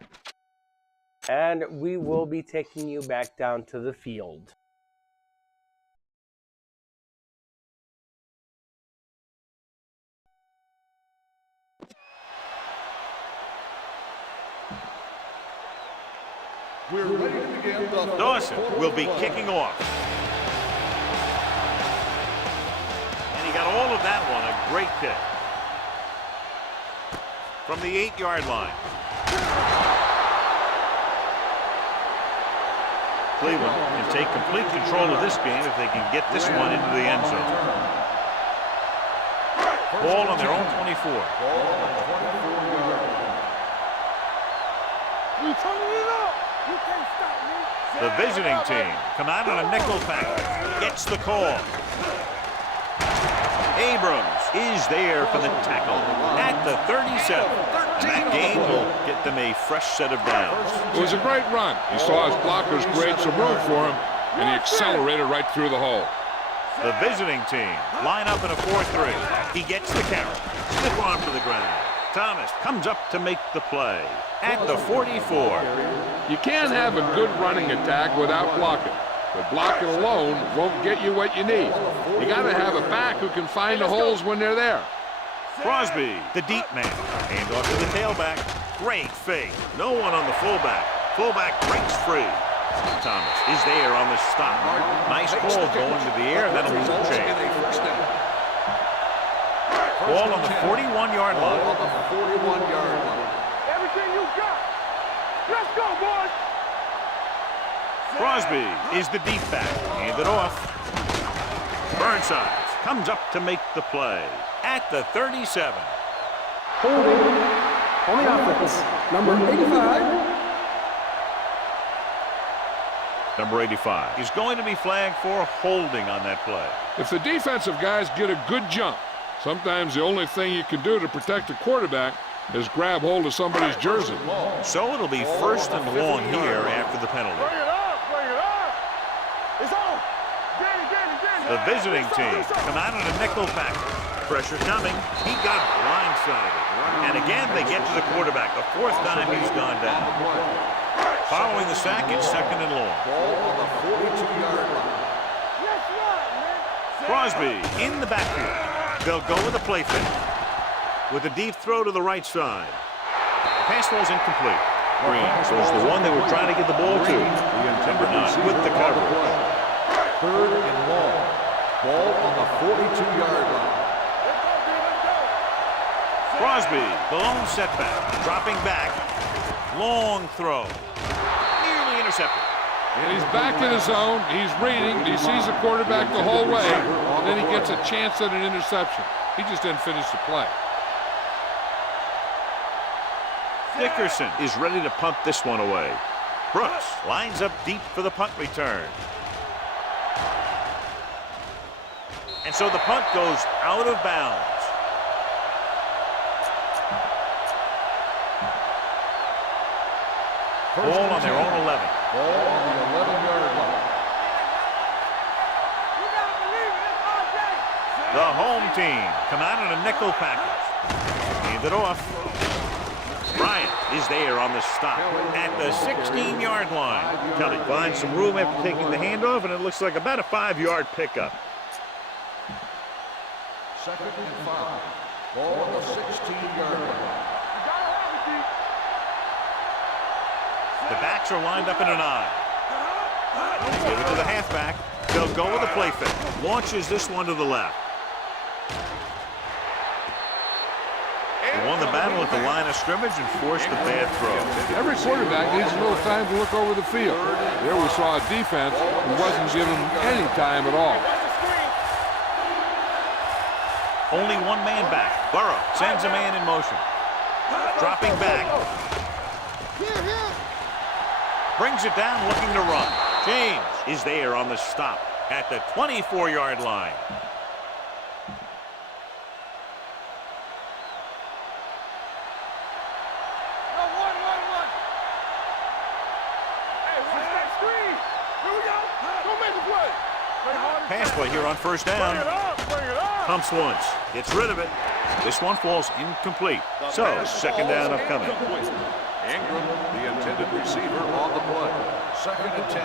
And we will be taking you back down to the field. We're ready to begin the Dawson will be kicking off. And he got all of that one, a great kick. From the 8-yard line. Cleveland can take complete control of this game if they can get this one into the end zone. Ball on their own 24. We turning it up. You can't stop me. The visiting team come out on a nickel package. Gets the call. Abrams is there for the tackle at the 37. That game will get them a fresh set of downs. It was a great run. He saw his blockers create some room for him, and he accelerated right through the hole. The visiting team line up in a 4-3. He gets the carry. Stiff arm to the ground. Thomas comes up to make the play at the 44. You can't have a good running attack without blocking. But blocking alone won't get you what you need. You got to have a back who can find the holes when they're there. Crosby, the deep man. Hand off to the tailback. Great fake. No one on the fullback. Fullback breaks free. Thomas is there on the stop. Nice ball going to the air. That'll be the change. Ball on the 41-yard line. Everything you got. Let's go, boys. Crosby is the deep back. Hand it off. Burnside comes up to make the play at the 37. Holding on the offense. Number 85. Number 85 is going to be flagged for holding on that play. If the defensive guys get a good jump, sometimes the only thing you can do to protect the quarterback is grab hold of somebody's jersey. So it'll be first and long here after the penalty. Bring it up, bring it up. It's on. Danny. The visiting team come out in a nickel package. Pressure coming. He got blindsided. And again, they get to the quarterback. The fourth time he's gone down. Following the sack, it's second and long. Ball on the 42-yard line. Crosby in the backfield. They'll go with a play fake. With a deep throw to the right side. Pass was incomplete. Green was the one they were trying to get the ball to. Number 9 with the coverage. Third and long. Ball on the 42-yard line. Crosby, the lone setback. Dropping back. Long throw. Nearly intercepted. And he's back in his zone. He's reading. He sees the quarterback the whole way. And then he gets a chance at an interception. He just didn't finish the play. Dickerson is ready to punt this one away. Brooks lines up deep for the punt return. And so the punt goes out of bounds. Ball on their own 11. Ball on the 11-yard line. The home team come out in a nickel package. Hand it off. Bryant is there on the stop at the 16-yard line. Kelly finds some room after taking the handoff, and it looks like about a 5-yard pickup. Second and 5. Ball on the 16-yard line. The backs are lined up in an I. They give it to the halfback. They'll go with a play fake. Launches this one to the left. They won the battle at the line of scrimmage and forced a bad throw. Every quarterback needs a little time to look over the field. There we saw a defense who wasn't given any time at all. Only one man back. Burrow sends a man in motion. Dropping back. Brings it down, looking to run. James is there on the stop at the 24-yard line. Pass play here on first down. Pumps once. Gets rid of it. This one falls incomplete. So, second down upcoming. Ingram, the intended receiver, on the play. Second and 10.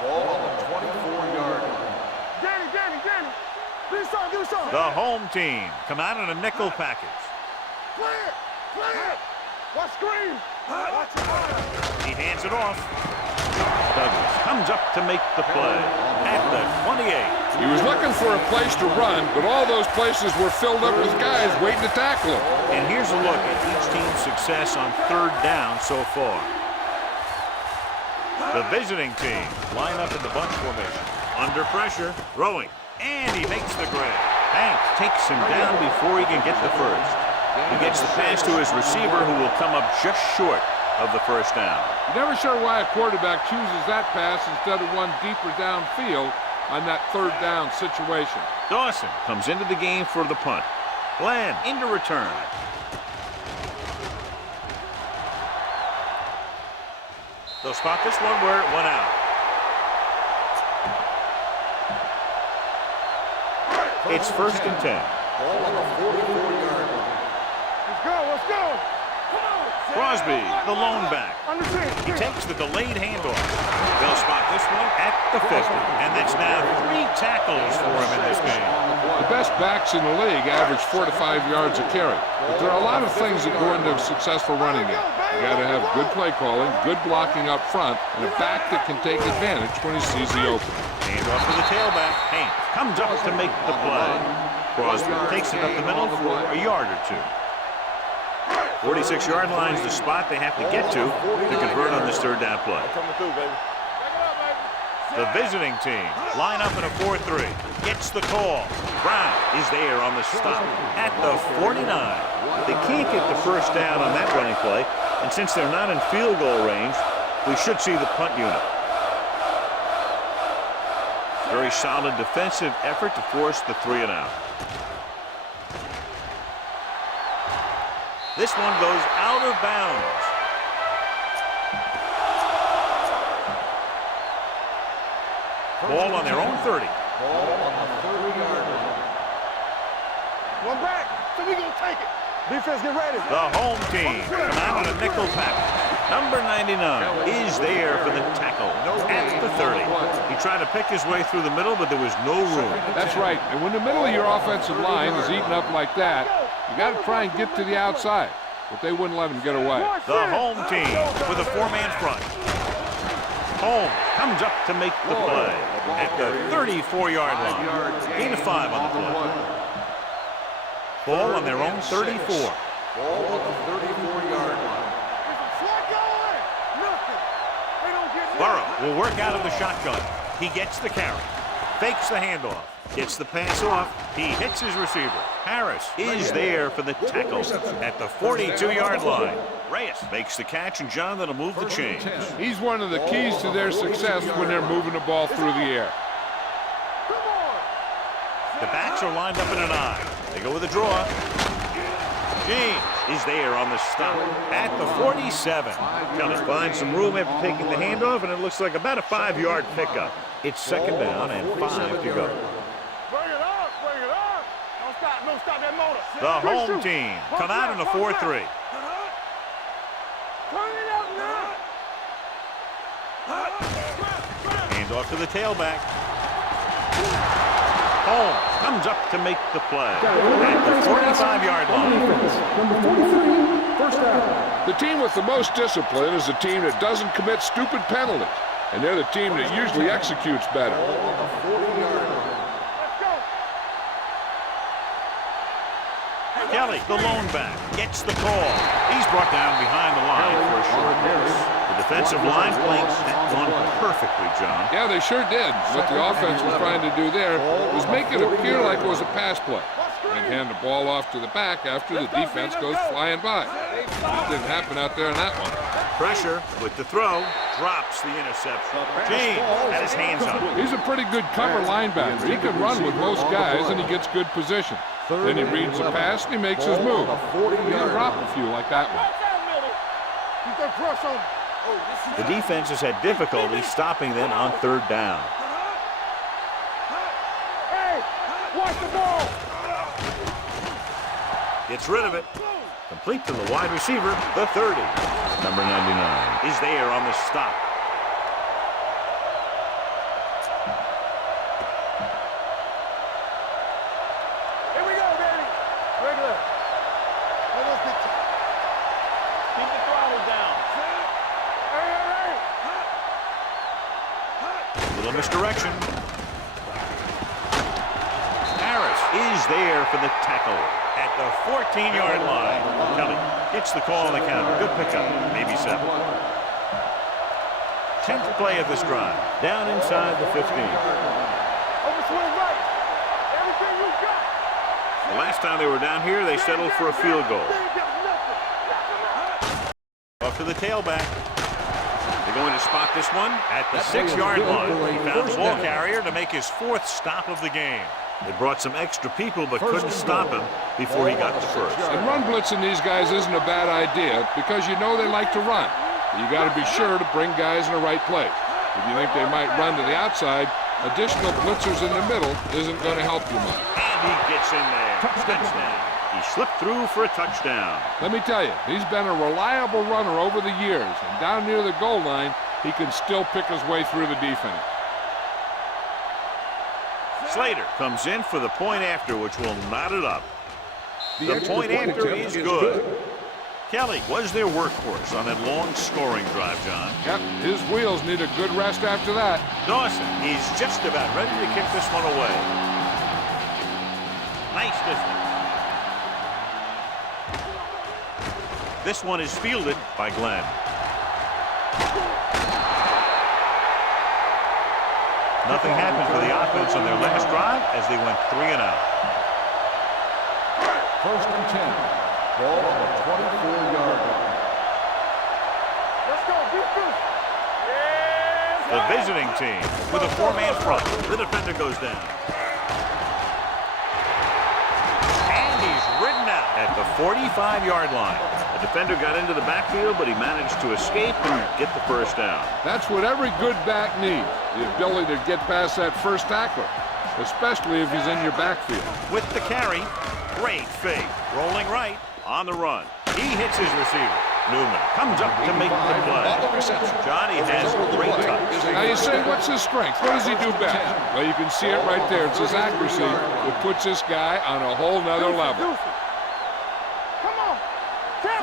Ball on the 24-yard line. Danny. Do something. The home team come out in a nickel package. Play it. Watch screen. He hands it off. Douglas comes up to make the play at the 28. He was looking for a place to run, but all those places were filled up with guys waiting to tackle him. And here's a look at each team's success on third down so far. The visiting team line up in the bunch formation. Under pressure, throwing, and he makes the grab. Hanks takes him down before he can get the first. He gets the pass to his receiver, who will come up just short of the first down. You're never sure why a quarterback chooses that pass instead of one deeper downfield on that third down situation. Dawson comes into the game for the punt. Glenn into return. They'll spot this one where it went out. It's first and 10. Ball on the 44-yard line. Let's go. Crosby, the lone back. He takes the delayed handoff. They'll spot this one at the 50. And that's now 3 tackles for him in this game. The best backs in the league average 4 to 5 yards a carry. But there are a lot of things that go into a successful running game. You got to have good play calling, good blocking up front, and a back that can take advantage when he sees the open. Handoff to the tailback. Hank comes up to make the play. Crosby takes it up the middle for a yard or two. 46-yard line is the spot they have to get to convert on this third down play. Coming through, baby. Back it up, baby. The visiting team line up in a 4-3. Gets the call. Brown is there on the stop at the 49. They can't get the first down on that running play, and since they're not in field goal range, we should see the punt unit. Very solid defensive effort to force the 3-and-out. This one goes out of bounds. Ball on their own 30. Ball on the 30-yard line. One back, so we gonna take it. Defense, get ready. The home team come out on a nickel package. Number 99 is there for the tackle at the 30. He tried to pick his way through the middle, but there was no room. That's right. And when the middle of your offensive line is eaten up like that, you got to try and get to the outside. But they wouldn't let him get away. The home team with a 4-man front. Home comes up to make the play at the 34-yard line. Gain of 5 on the play. Ball on their own 34. Ball on the 34-yard line. Burrow will work out of the shotgun. He gets the carry. Fakes the handoff. Gets the pass off. He hits his receiver. Harris is there for the tackle at the 42-yard line. Reyes makes the catch, and John, that'll move the chains. He's one of the keys to their success when they're moving the ball through the air. The backs are lined up in an I. They go with a draw. James is there on the stop at the 47. Kelly finds some room after taking the handoff, and it looks like about a 5-yard pickup. It's second down and 5 to go. Bring it up, bring it up. Don't stop that motor. The home team come out in a 4-3. Turn it up now. Handoff to the tailback. Home comes up to make the play at the 45-yard line. Number 43, first down. The team with the most discipline is the team that doesn't commit stupid penalties. And they're the team that usually executes better. Kelly, the lone back, gets the call. He's brought down behind the line for a short miss. The defensive line played that one perfectly, John. Yeah, they sure did. What the offense was trying to do there was make it appear like it was a pass play and hand the ball off to the back after the defense goes flying by. That didn't happen out there in that one. Pressure with the throw, drops the interception. James had his hands up. He's a pretty good cover linebacker. He can run with most guys, and he gets good position. Then he reads the pass, and he makes his move. He'll drop a few like that one. Keep that press on. The defense has had difficulty stopping them on third down. Hey, watch the ball. Gets rid of it. Complete to the wide receiver, the 30. Number 99 is there on the stop. Here we go, baby. Regular. Keep the throttle down. Little misdirection. Harris is there for the tackle at the 14-yard line. Kelly gets the call on the counter. Good pickup, maybe 7. 10th play of this drive, down inside the 15. Overswing right. Everything you got. The last time they were down here, they settled for a field goal. Off to the tailback. They're going to spot this one at the 6-yard line. He found the ball carrier to make his 4th stop of the game. They brought some extra people but couldn't stop him before he got the first. And run blitzing these guys isn't a bad idea because you know they like to run. You got to be sure to bring guys in the right place. If you think they might run to the outside, additional blitzers in the middle isn't going to help you much. And he gets in there. Touchdown. He slipped through for a touchdown. Let me tell you, he's been a reliable runner over the years, and down near the goal line, he can still pick his way through the defense. Slater comes in for the point after, which will knot it up. The point after is good. Kelly was their workhorse on that long scoring drive, John. Yep, his wheels need a good rest after that. Dawson, he's just about ready to kick this one away. Nice distance. This one is fielded by Glenn. Nothing happened for the offense on their last drive as they went 3 and out. First and 10. Ball on the 24-yard line. Let's go, defense. The visiting team with a 4-man front. The defender goes down. And he's ridden out at the 45-yard line. The defender got into the backfield, but he managed to escape and get the first down. That's what every good back needs, the ability to get past that first tackler, especially if he's in your backfield. With the carry, great fake. Rolling right on the run. He hits his receiver. Newman comes up to make the play. Johnny has great touch. Now you say, what's his strength? What does he do best? Well, you can see it right there. It's his accuracy that puts this guy on a whole nother level. Come on.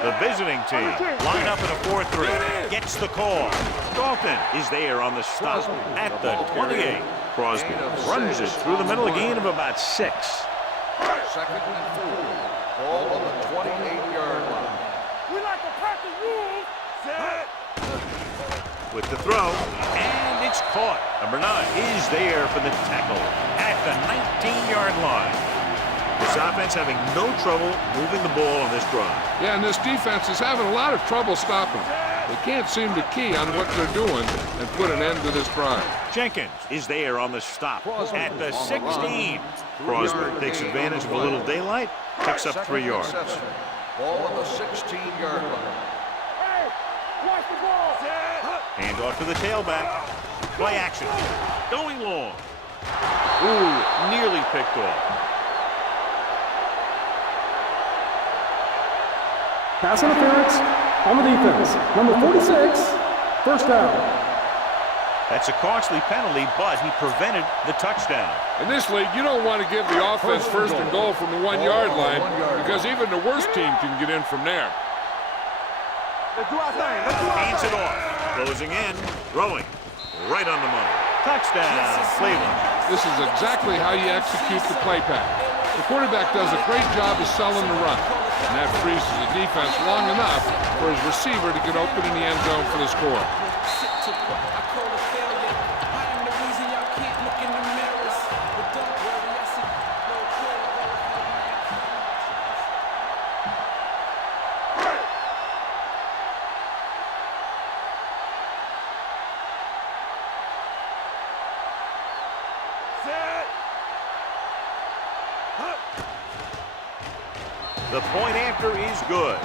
The visiting team line up in a 4-3. Gets the call. Dalton is there on the stop at the 28. Crosby runs it through the middle, a gain of about 6. Second and 4. Ball on the 28-yard line. We like to practice rules. Set. With the throw, and it's caught. Number 9 is there for the tackle at the 19-yard line. This offense having no trouble moving the ball on this drive. Yeah, and this defense is having a lot of trouble stopping them. They can't seem to key on what they're doing and put an end to this drive. Jenkins is there on the stop at the 16. Crosby takes advantage of a little daylight, picks up 3 yards. Ball on the 16-yard line. Hey, watch the ball. Hand off to the tailback. Play action. Going long. Ooh, nearly picked off. Pass interference on the defense. Number 46, first down. That's a costly penalty, but he prevented the touchdown. In this league, you don't want to give the offense first and goal from the 1-yard line because even the worst team can get in from there. Let's do our thing. Let's do our Hands thing. it off. Closing in. Throwing. Right on the money. Touchdown, Cleveland. This is exactly how you execute the play pack. The quarterback does a great job of selling the run, and that freezes the defense long enough for his receiver to get open in the end zone for the score. The point after is good.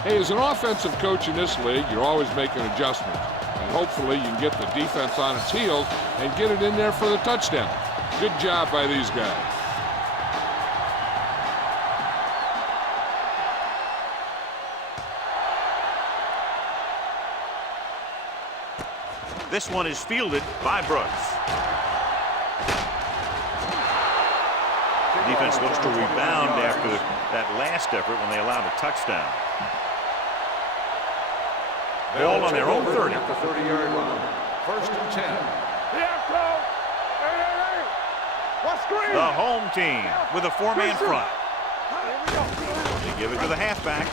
Hey, as an offensive coach in this league, you're always making adjustments. And hopefully you can get the defense on its heels and get it in there for the touchdown. Good job by these guys. This one is fielded by Brooks. The defense looks to rebound after that last effort when they allowed a touchdown. Ball on their own 30. At the 30-yard line. First and 10. Yeah, go. Hey, hey, hey. What screen? The home team with a 4-man front. Here we go. They give it to the halfback.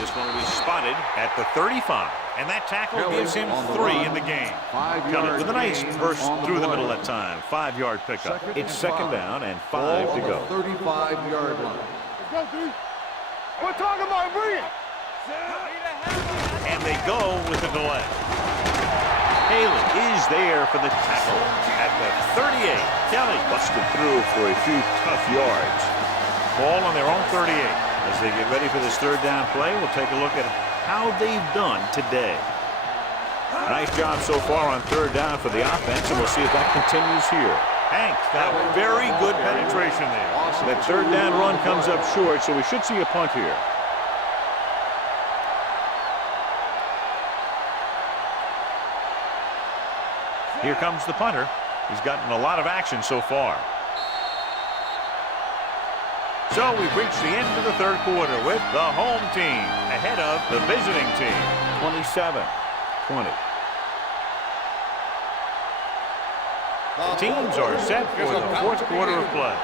This one will be spotted at the 35. And that tackle gives him 3 in the game. Coming with a nice burst through the middle that time. 5-yard pickup. It's second down and 5 to go. 35-yard line. Let's go, D. We're talking about bring it. And they go with the delay. Haley is there for the tackle at the 38. Kelly busted through for a few tough yards. Ball on their own 38. As they get ready for this third down play, we'll take a look at how they've done today. Nice job so far on third down for the offense, and we'll see if that continues here. Hanks got very good penetration there. That third down run comes up short, so we should see a punt here. Here comes the punter. He's gotten a lot of action so far. So we've reached the end of the third quarter with the home team ahead of the visiting team, 27-20. The teams are set for the fourth quarter of play.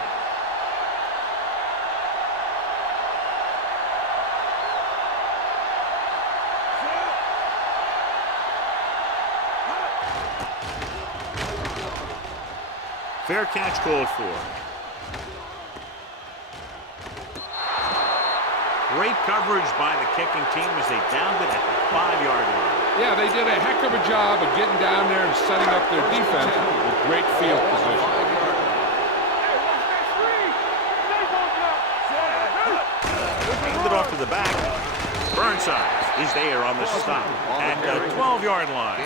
Fair catch called for. Great coverage by the kicking team as they downed it at the 5-yard line. Yeah, they did a heck of a job of getting down there and setting up their defense with great field position. Handed it off to the back. Burnside is there on the stop at the 12-yard line.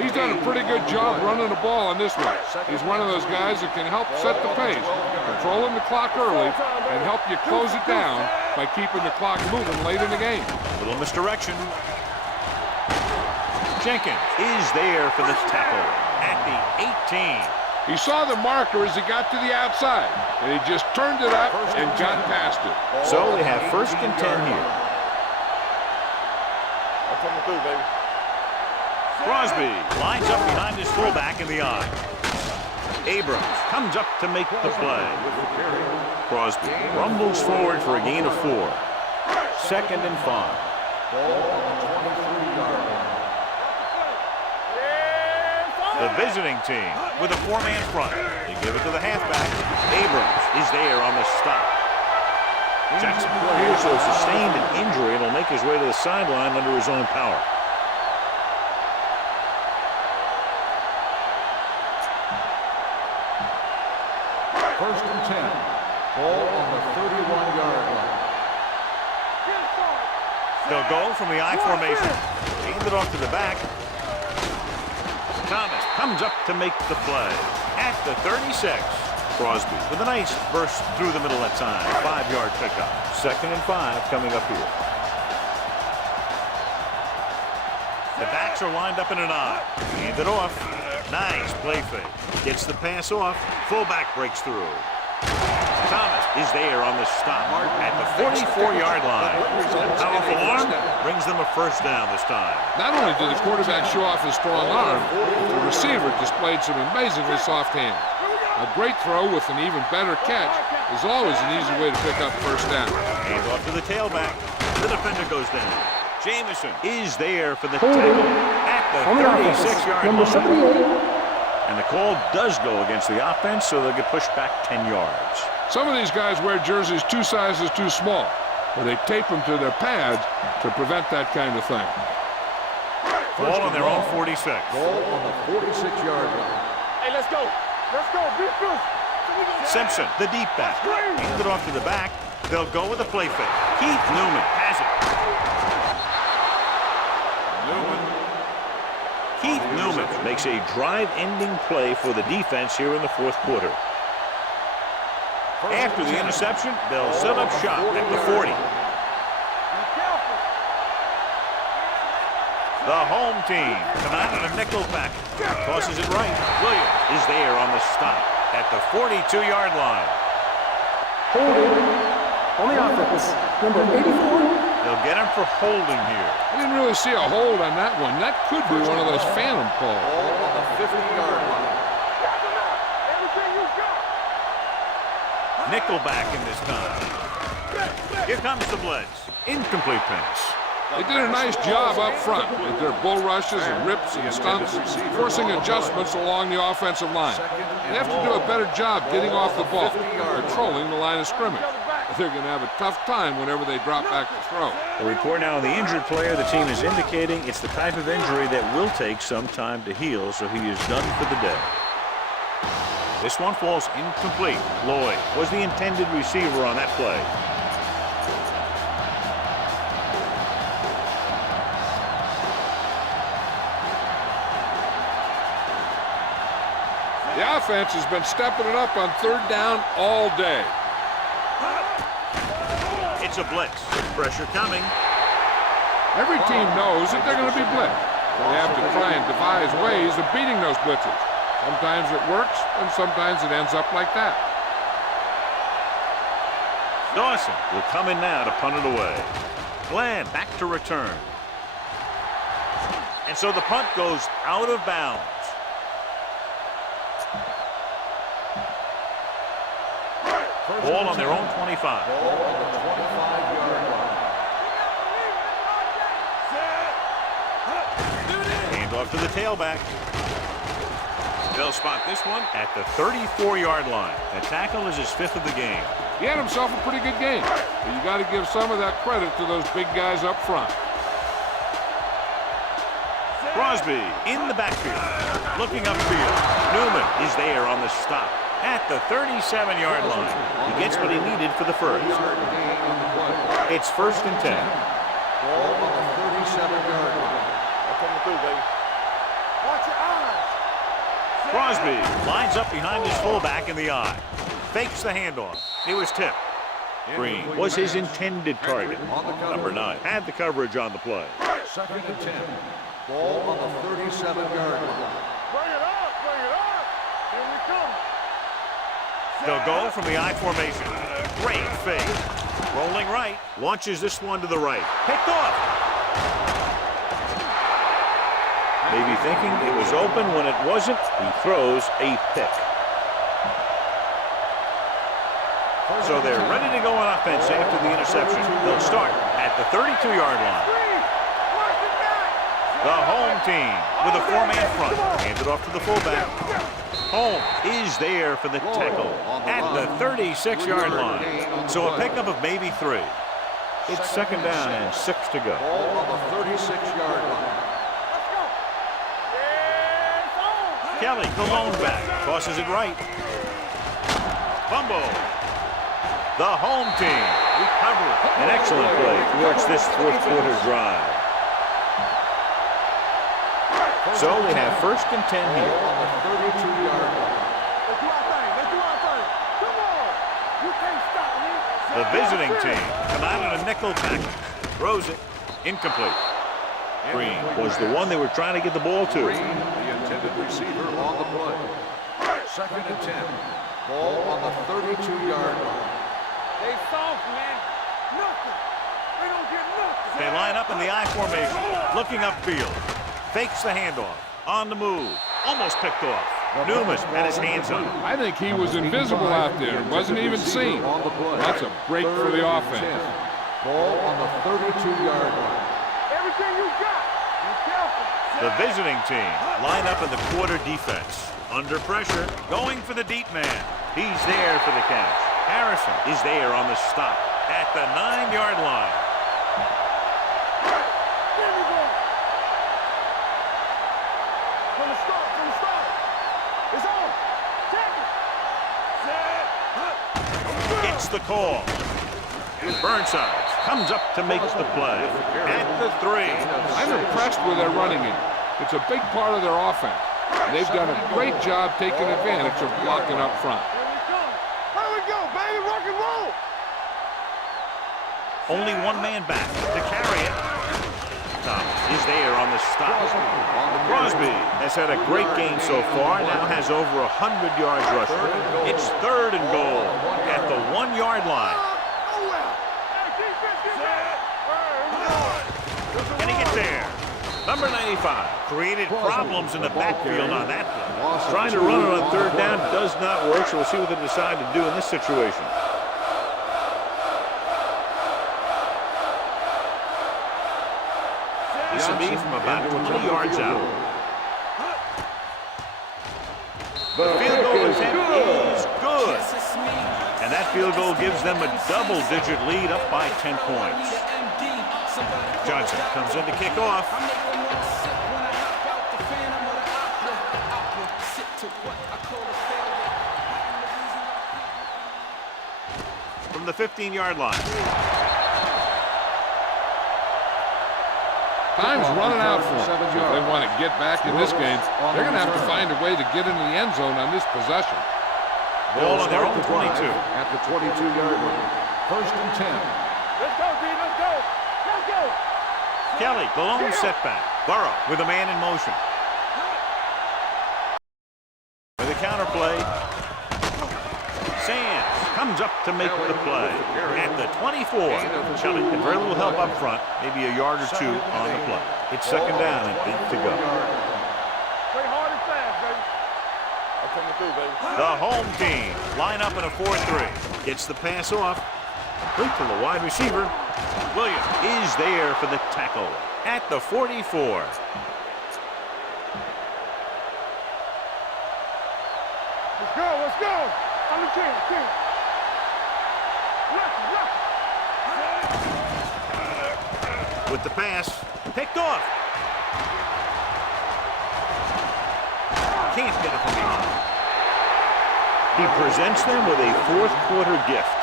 He's done a pretty good job running the ball on this one. He's one of those guys that can help set the pace, controlling the clock early, and help you close it down by keeping the clock moving late in the game. Little misdirection. Jenkins is there for the tackle at the 18. He saw the marker as he got to the outside, and he just turned it up and got past it. So they have 1st and 10 here. Coming through, baby. Crosby lines up behind his fullback in the eye. Abrams comes up to make the play. Crosby rumbles forward for a gain of 4. 2nd and 5. The visiting team with a 4-man front. They give it to the halfback. Abrams is there on the stop. Jackson appears to have sustained an injury and will make his way to the sideline under his own power. First and 10. Ball on the 31-yard line. They'll go from the I formation. Hand it off to the back. Thomas comes up to make the play at the 36. Crosby with a nice burst through the middle that time. 5-yard pickup. 2nd and 5 coming up here. The backs are lined up in an I. Hand it off. Nice play fake. Gets the pass off. Fullback breaks through. Thomas is there on the stop at the 44-yard line. Powerful arm brings them a 1st down this time. Not only did the quarterback show off his strong arm, the receiver displayed some amazingly soft hands. A great throw with an even better catch is always an easy way to pick up 1st down. Hands off to the tailback. The defender goes down. Jamison is there for the tackle at the 36-yard Number 78. And the call does go against the offense, so they'll get pushed back 10 yards. Some of these guys wear jerseys 2 sizes too small, or they tape them to their pads to prevent that kind of thing. Ball on their own 46. Ball on the 46-yard line. Hey, let's go. Let's go. Defense. Simpson, the deep back. Hand it off to the back. They'll go with a play fake. Keith Newman has it. Keith Newman makes a drive-ending play for the defense here in the 4th quarter. After the interception, they'll set up shop at the 40. The home team come out in a nickel pack. Tosses it right. Williams is there on the stop at the 42-yard line. Holding on the offense. Number 84. They'll get him for holding here. I didn't really see a hold on that one. That could be one of those phantom calls. Ball on the 50-yard line. Nickelback in this time. Here comes the blitz. Incomplete pass. They did a nice job up front with their bull rushes and rips and stunts, forcing adjustments along the offensive line. They have to do a better job getting off the ball, controlling the line of scrimmage. They're going to have a tough time whenever they drop back to throw. A report now on the injured player. The team is indicating it's the type of injury that will take some time to heal, so he is done for the day. This one falls incomplete. Lloyd was the intended receiver on that play. The offense has been stepping it up on 3rd down all day. It's a blitz. Pressure coming. Every team knows that they're going to be blitzed, so they have to try and devise ways of beating those blitzes. Sometimes it works, and sometimes it ends up like that. Dawson will come in now to punt it away. Glenn back to return. And so the punt goes out of bounds. Ball on their own 25. Ball on the 25-yard line. Hand off to the tailback. They'll spot this one at the 34-yard line. The tackle is his 5th of the game. He had himself a pretty good game, but you got to give some of that credit to those big guys up front. Crosby in the backfield, looking upfield. Newman is there on the stop at the 37-yard line. He gets what he needed for the first. It's 1st and 10. Ball on the 37-yard line. I'm coming through, baby. Watch your eyes. Crosby lines up behind his fullback in the eye. Fakes the handoff. He was tipped. Green was his intended target. Number 9 had the coverage on the play. 2nd and 10. Ball on the 37-yard line. Bring it up, bring it up. Here we come. They'll go from the I formation. Great fake. Rolling right. Launches this one to the right. Picked off. Maybe thinking it was open when it wasn't. He throws a pick. So they're ready to go on offense after the interception. They'll start at the 32-yard line. The home team with a 4-man front. Handed off to the fullback. Home is there for the tackle at the 36-yard line. So a pickup of maybe 3. It's 2nd down and 6 to go. Ball on the 36-yard line. Kelly, the lone back, tosses it right. Fumble. The home team recover. An excellent play towards this 4th quarter drive. So we have 1st and 10 here. On the 32-yard line. Let's do our thing. Let's do our thing. Come on. You can't stop me. The visiting team come out in a nickel package. Throws it. Incomplete. Green was the one they were trying to get the ball to. Green, the intended receiver on the play. 2nd and 10. Ball on the 32-yard line. They soft, man. Nothing. They don't get nothing. They line up in the I formation. Looking upfield. Fakes the handoff. On the move. Almost picked off. Newman had his hands on it. I think he was invisible out there. Wasn't even seen. That's a break for the offense. Ball on the 32-yard line. Everything you got. Be careful. The visiting team line up in the quarter defense. Under pressure, going for the deep man. He's there for the catch. Harrison is there on the stop at the 9-yard line. There we go. From the start, from the start. It's on. Check it. Set. It's the call. Burnside comes up to make the play at the 3. I'm impressed with their running game. It's a big part of their offense. They've done a great job taking advantage of blocking up front. Here we come. Here we go, baby. Rock and roll. Only one man back to carry it. Thomas is there on the stop. Crosby has had a great game so far. Now has over 100 yards rushing. It's 3rd and goal at the 1-yard line. Can he get there? Number 95 created problems in the backfield on that play. Trying to run it on 3rd down does not work, so we'll see what they decide to do in this situation. This will be from about 20 yards out. The field goal attempt is good. And that field goal gives them a double-digit lead up by 10 points. Johnson comes in to kick off. From the 15-yard line. Time's running out for them. If they want to get back in this game, they're going to have to find a way to get into the end zone on this possession. Ball on their own 22. At the 22-yard line. 1st and 10. Let's go, D. Let's go. Let's go. Kelly, the lone setback. Burrow with a man in motion. With a counter play. Sands comes up to make the play. At the 24. Kelly had very little help up front. Maybe a yard or 2 on the play. It's 2nd down and 8 to go. Play hard and fast, baby. I'm coming through, baby. The home team line up in a 4-3. Gets the pass off. Complete to the wide receiver. Williams is there for the tackle at the 44. Let's go. On the 10. Left. With the pass, picked off. Can't get it from behind. He presents them with a fourth quarter gift.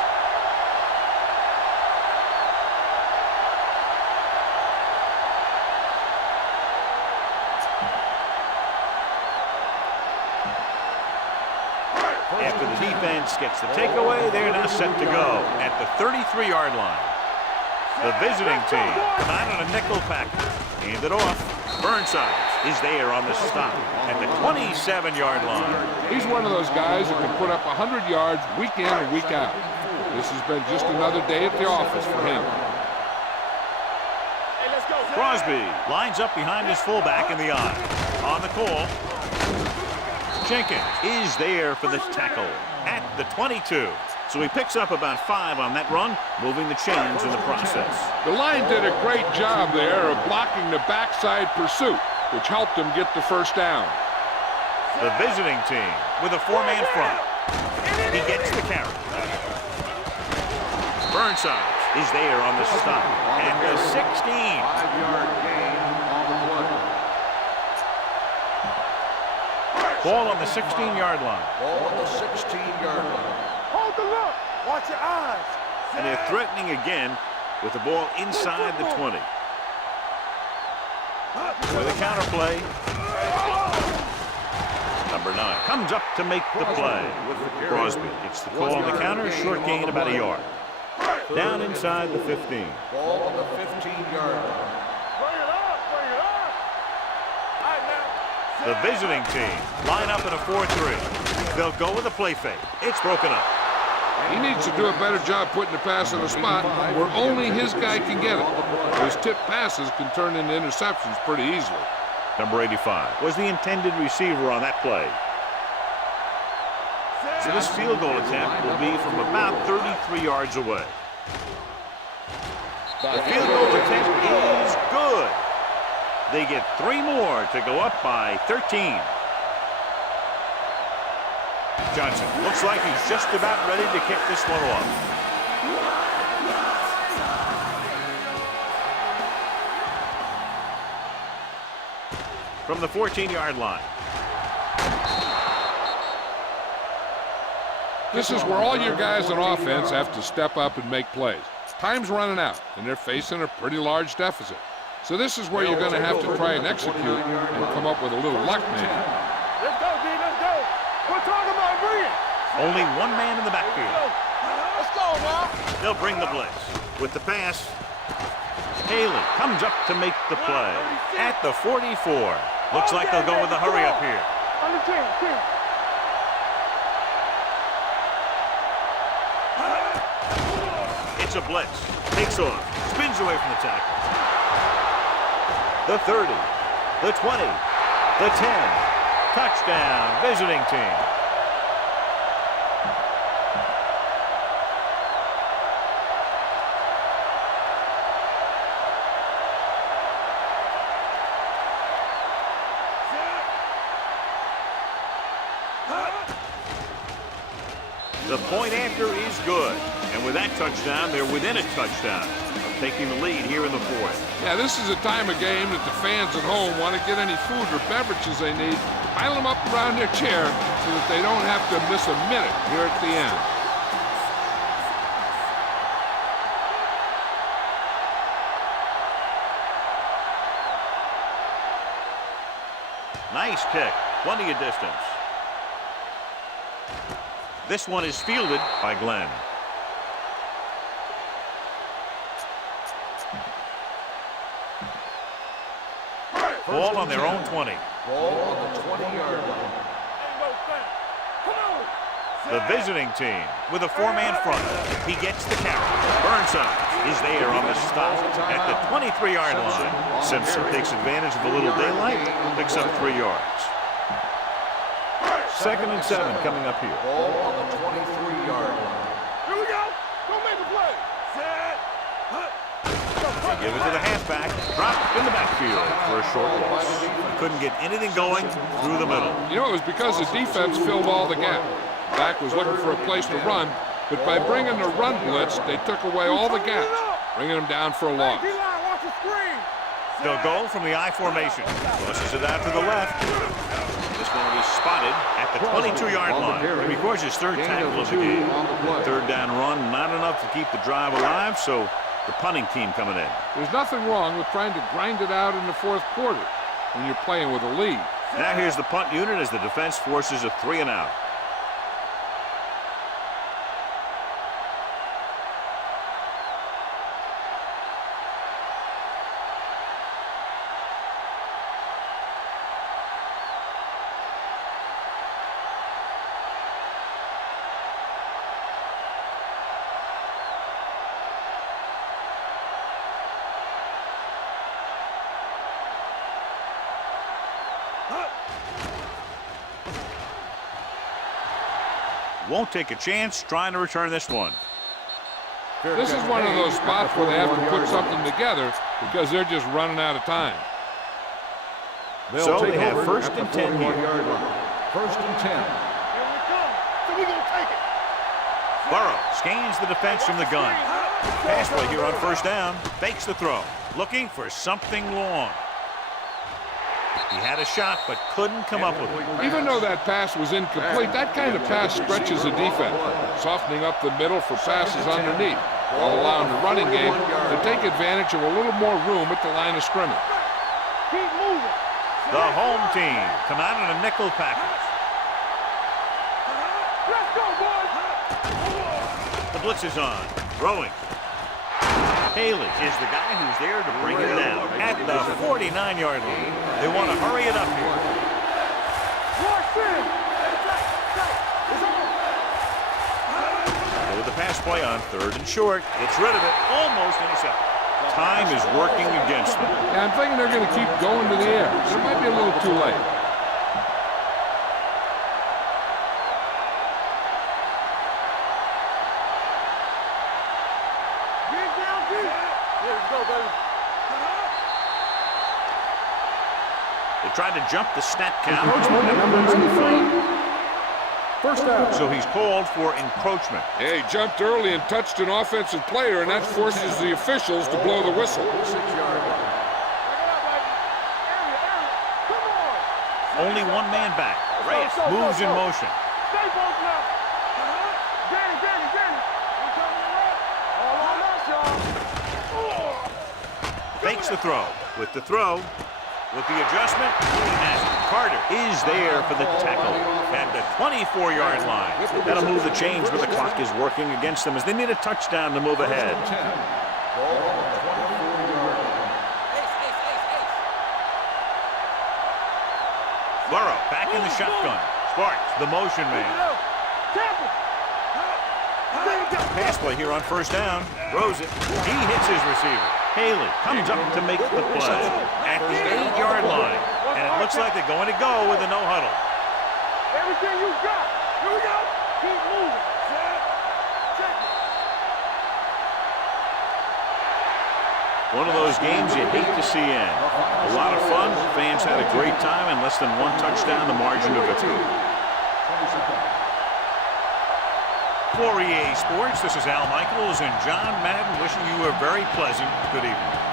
After the defense gets the takeaway, they're now set to go at the 33-yard line. The visiting team come out on a nickel package. Hand it off. Burnside is there on the stop at the 27-yard line. He's one of those guys who can put up 100 yards week in and week out. This has been just another day at the office for him. Hey, let's go. Crosby lines up behind his fullback in the eye. On the call, Jenkins is there for the tackle at the 22. So he picks up about 5 on that run, moving the chains in the process. The line did a great job there of blocking the backside pursuit, which helped him get the first down. The visiting team with a 4-man front. He gets the carry. Burnside is there on the stop at the 16. 5-yard gain on the play. Ball on the 16-yard line. Ball on the 16-yard line. Hold the look. Watch your eyes. And they're threatening again with the ball inside the 20. With a counterplay. Number 9 comes up to make the play. Crosby gets the call on the counter. Short gain about a yard. Down inside the 15. Ball on the 15-yard line. Bring it up. All right, now. The visiting team line up in a 4-3. They'll go with a play fake. It's broken up. He needs to do a better job putting the pass in a spot where only his guy can get it. Those tip passes can turn into interceptions pretty easily. Number 85 was the intended receiver on that play. So this field goal attempt will be from about 33 yards away. The field goal attempt is good. They get 3 more to go up by 13. Johnson looks like he's just about ready to kick this one off. From the 14-yard line. This is where all your guys on offense have to step up and make plays. Time's running out, and they're facing a pretty large deficit. So this is where you're going to have to try and execute and come up with a little luck, maybe. Let's go, D. Let's go. We're talking about bringing. Only 1 man in the backfield. Let's go now. They'll bring the blitz. With the pass, Haley comes up to make the play at the 44. Looks like they'll go with a hurry up here. On the 10. It's a blitz. Takes off. Spins away from the tackle. The 30. The 20. The 10. Touchdown, visiting team. The point after is good. And with that touchdown, they're within a touchdown of taking the lead here in the 4th. Yeah, this is a time of game that the fans at home want to get any food or beverages they need, pile them up around their chair so that they don't have to miss a minute here at the end. Nice kick. Plenty of distance. This one is fielded by Glenn. Ball on their own 20. Ball on the 20-yard line. The visiting team with a 4-man front. He gets the carry. Burnside is there on the stop at the 23-yard line. Simpson takes advantage of a little daylight, picks up 3 yards. 2nd and 7 coming up here. Ball on the 23-yard line. Here we go. Go make a play. Set. Give it to the halfback. Dropped in the backfield for a short loss. Couldn't get anything going through the middle. You know, it was because the defense filled all the gaps. Back was looking for a place to run, but by bringing the run blitz, they took away all the gaps, bringing them down for a loss. They'll go from the I formation. Tosses it out to the left. This one is spotted at the 22-yard line. He records his third tackle of the game. Third down run, not enough to keep the drive alive, so the punting team coming in. There's nothing wrong with trying to grind it out in the fourth quarter when you're playing with a lead. Now here's the punt unit as the defense forces a 3-and-out. Won't take a chance trying to return this one. This is one of those spots where they have to put something together because they're just running out of time. So they have first and 10 here. First and 10. Here we come. So we gonna take it. Burrow scans the defense from the gun. Pass play here on first down. Fakes the throw. Looking for something long. He had a shot, but couldn't come up with it. Even though that pass was incomplete, that kind of pass stretches the defense, softening up the middle for passes underneath, while allowing the running game to take advantage of a little more room at the line of scrimmage. Keep moving. The home team come out in a nickel package. Let's go, boys. The blitz is on. Throwing. Haley is the guy who's there to bring it down at the 49-yard line. They want to hurry it up here. With the pass play on third and short. Gets rid of it. Almost intercepted. Time is working against them. Yeah, I'm thinking they're going to keep going to the air. It might be a little too late. They tried to jump the snap count. Encroachment, number 93. First down. So he's called for encroachment. Yeah, he jumped early and touched an offensive player, and that forces the officials to blow the whistle. 6-yard line. Only one man back. Reyes moves in motion. Stay both now. Get it. We're coming around. All on us, y'all. Fakes the throw. With the throw, with the adjustment, and Carter is there for the tackle at the 24-yard line. That'll move the chains, but the clock is working against them as they need a touchdown to move ahead. Ball on the 24-yard line. Burrow back in the shotgun. Sparks, the motion man. Pass play here on first down. Throws it. He hits his receiver. Haley comes up to make the play at the 8-yard line. And it looks like they're going to go with a no-huddle. Everything you got. Here we go. Keep moving. Check it. One of those games you hate to see end. A lot of fun. Fans had a great time and less than one touchdown, the margin of victory. For EA Sports, this is Al Michaels and John Madden wishing you a very pleasant good evening.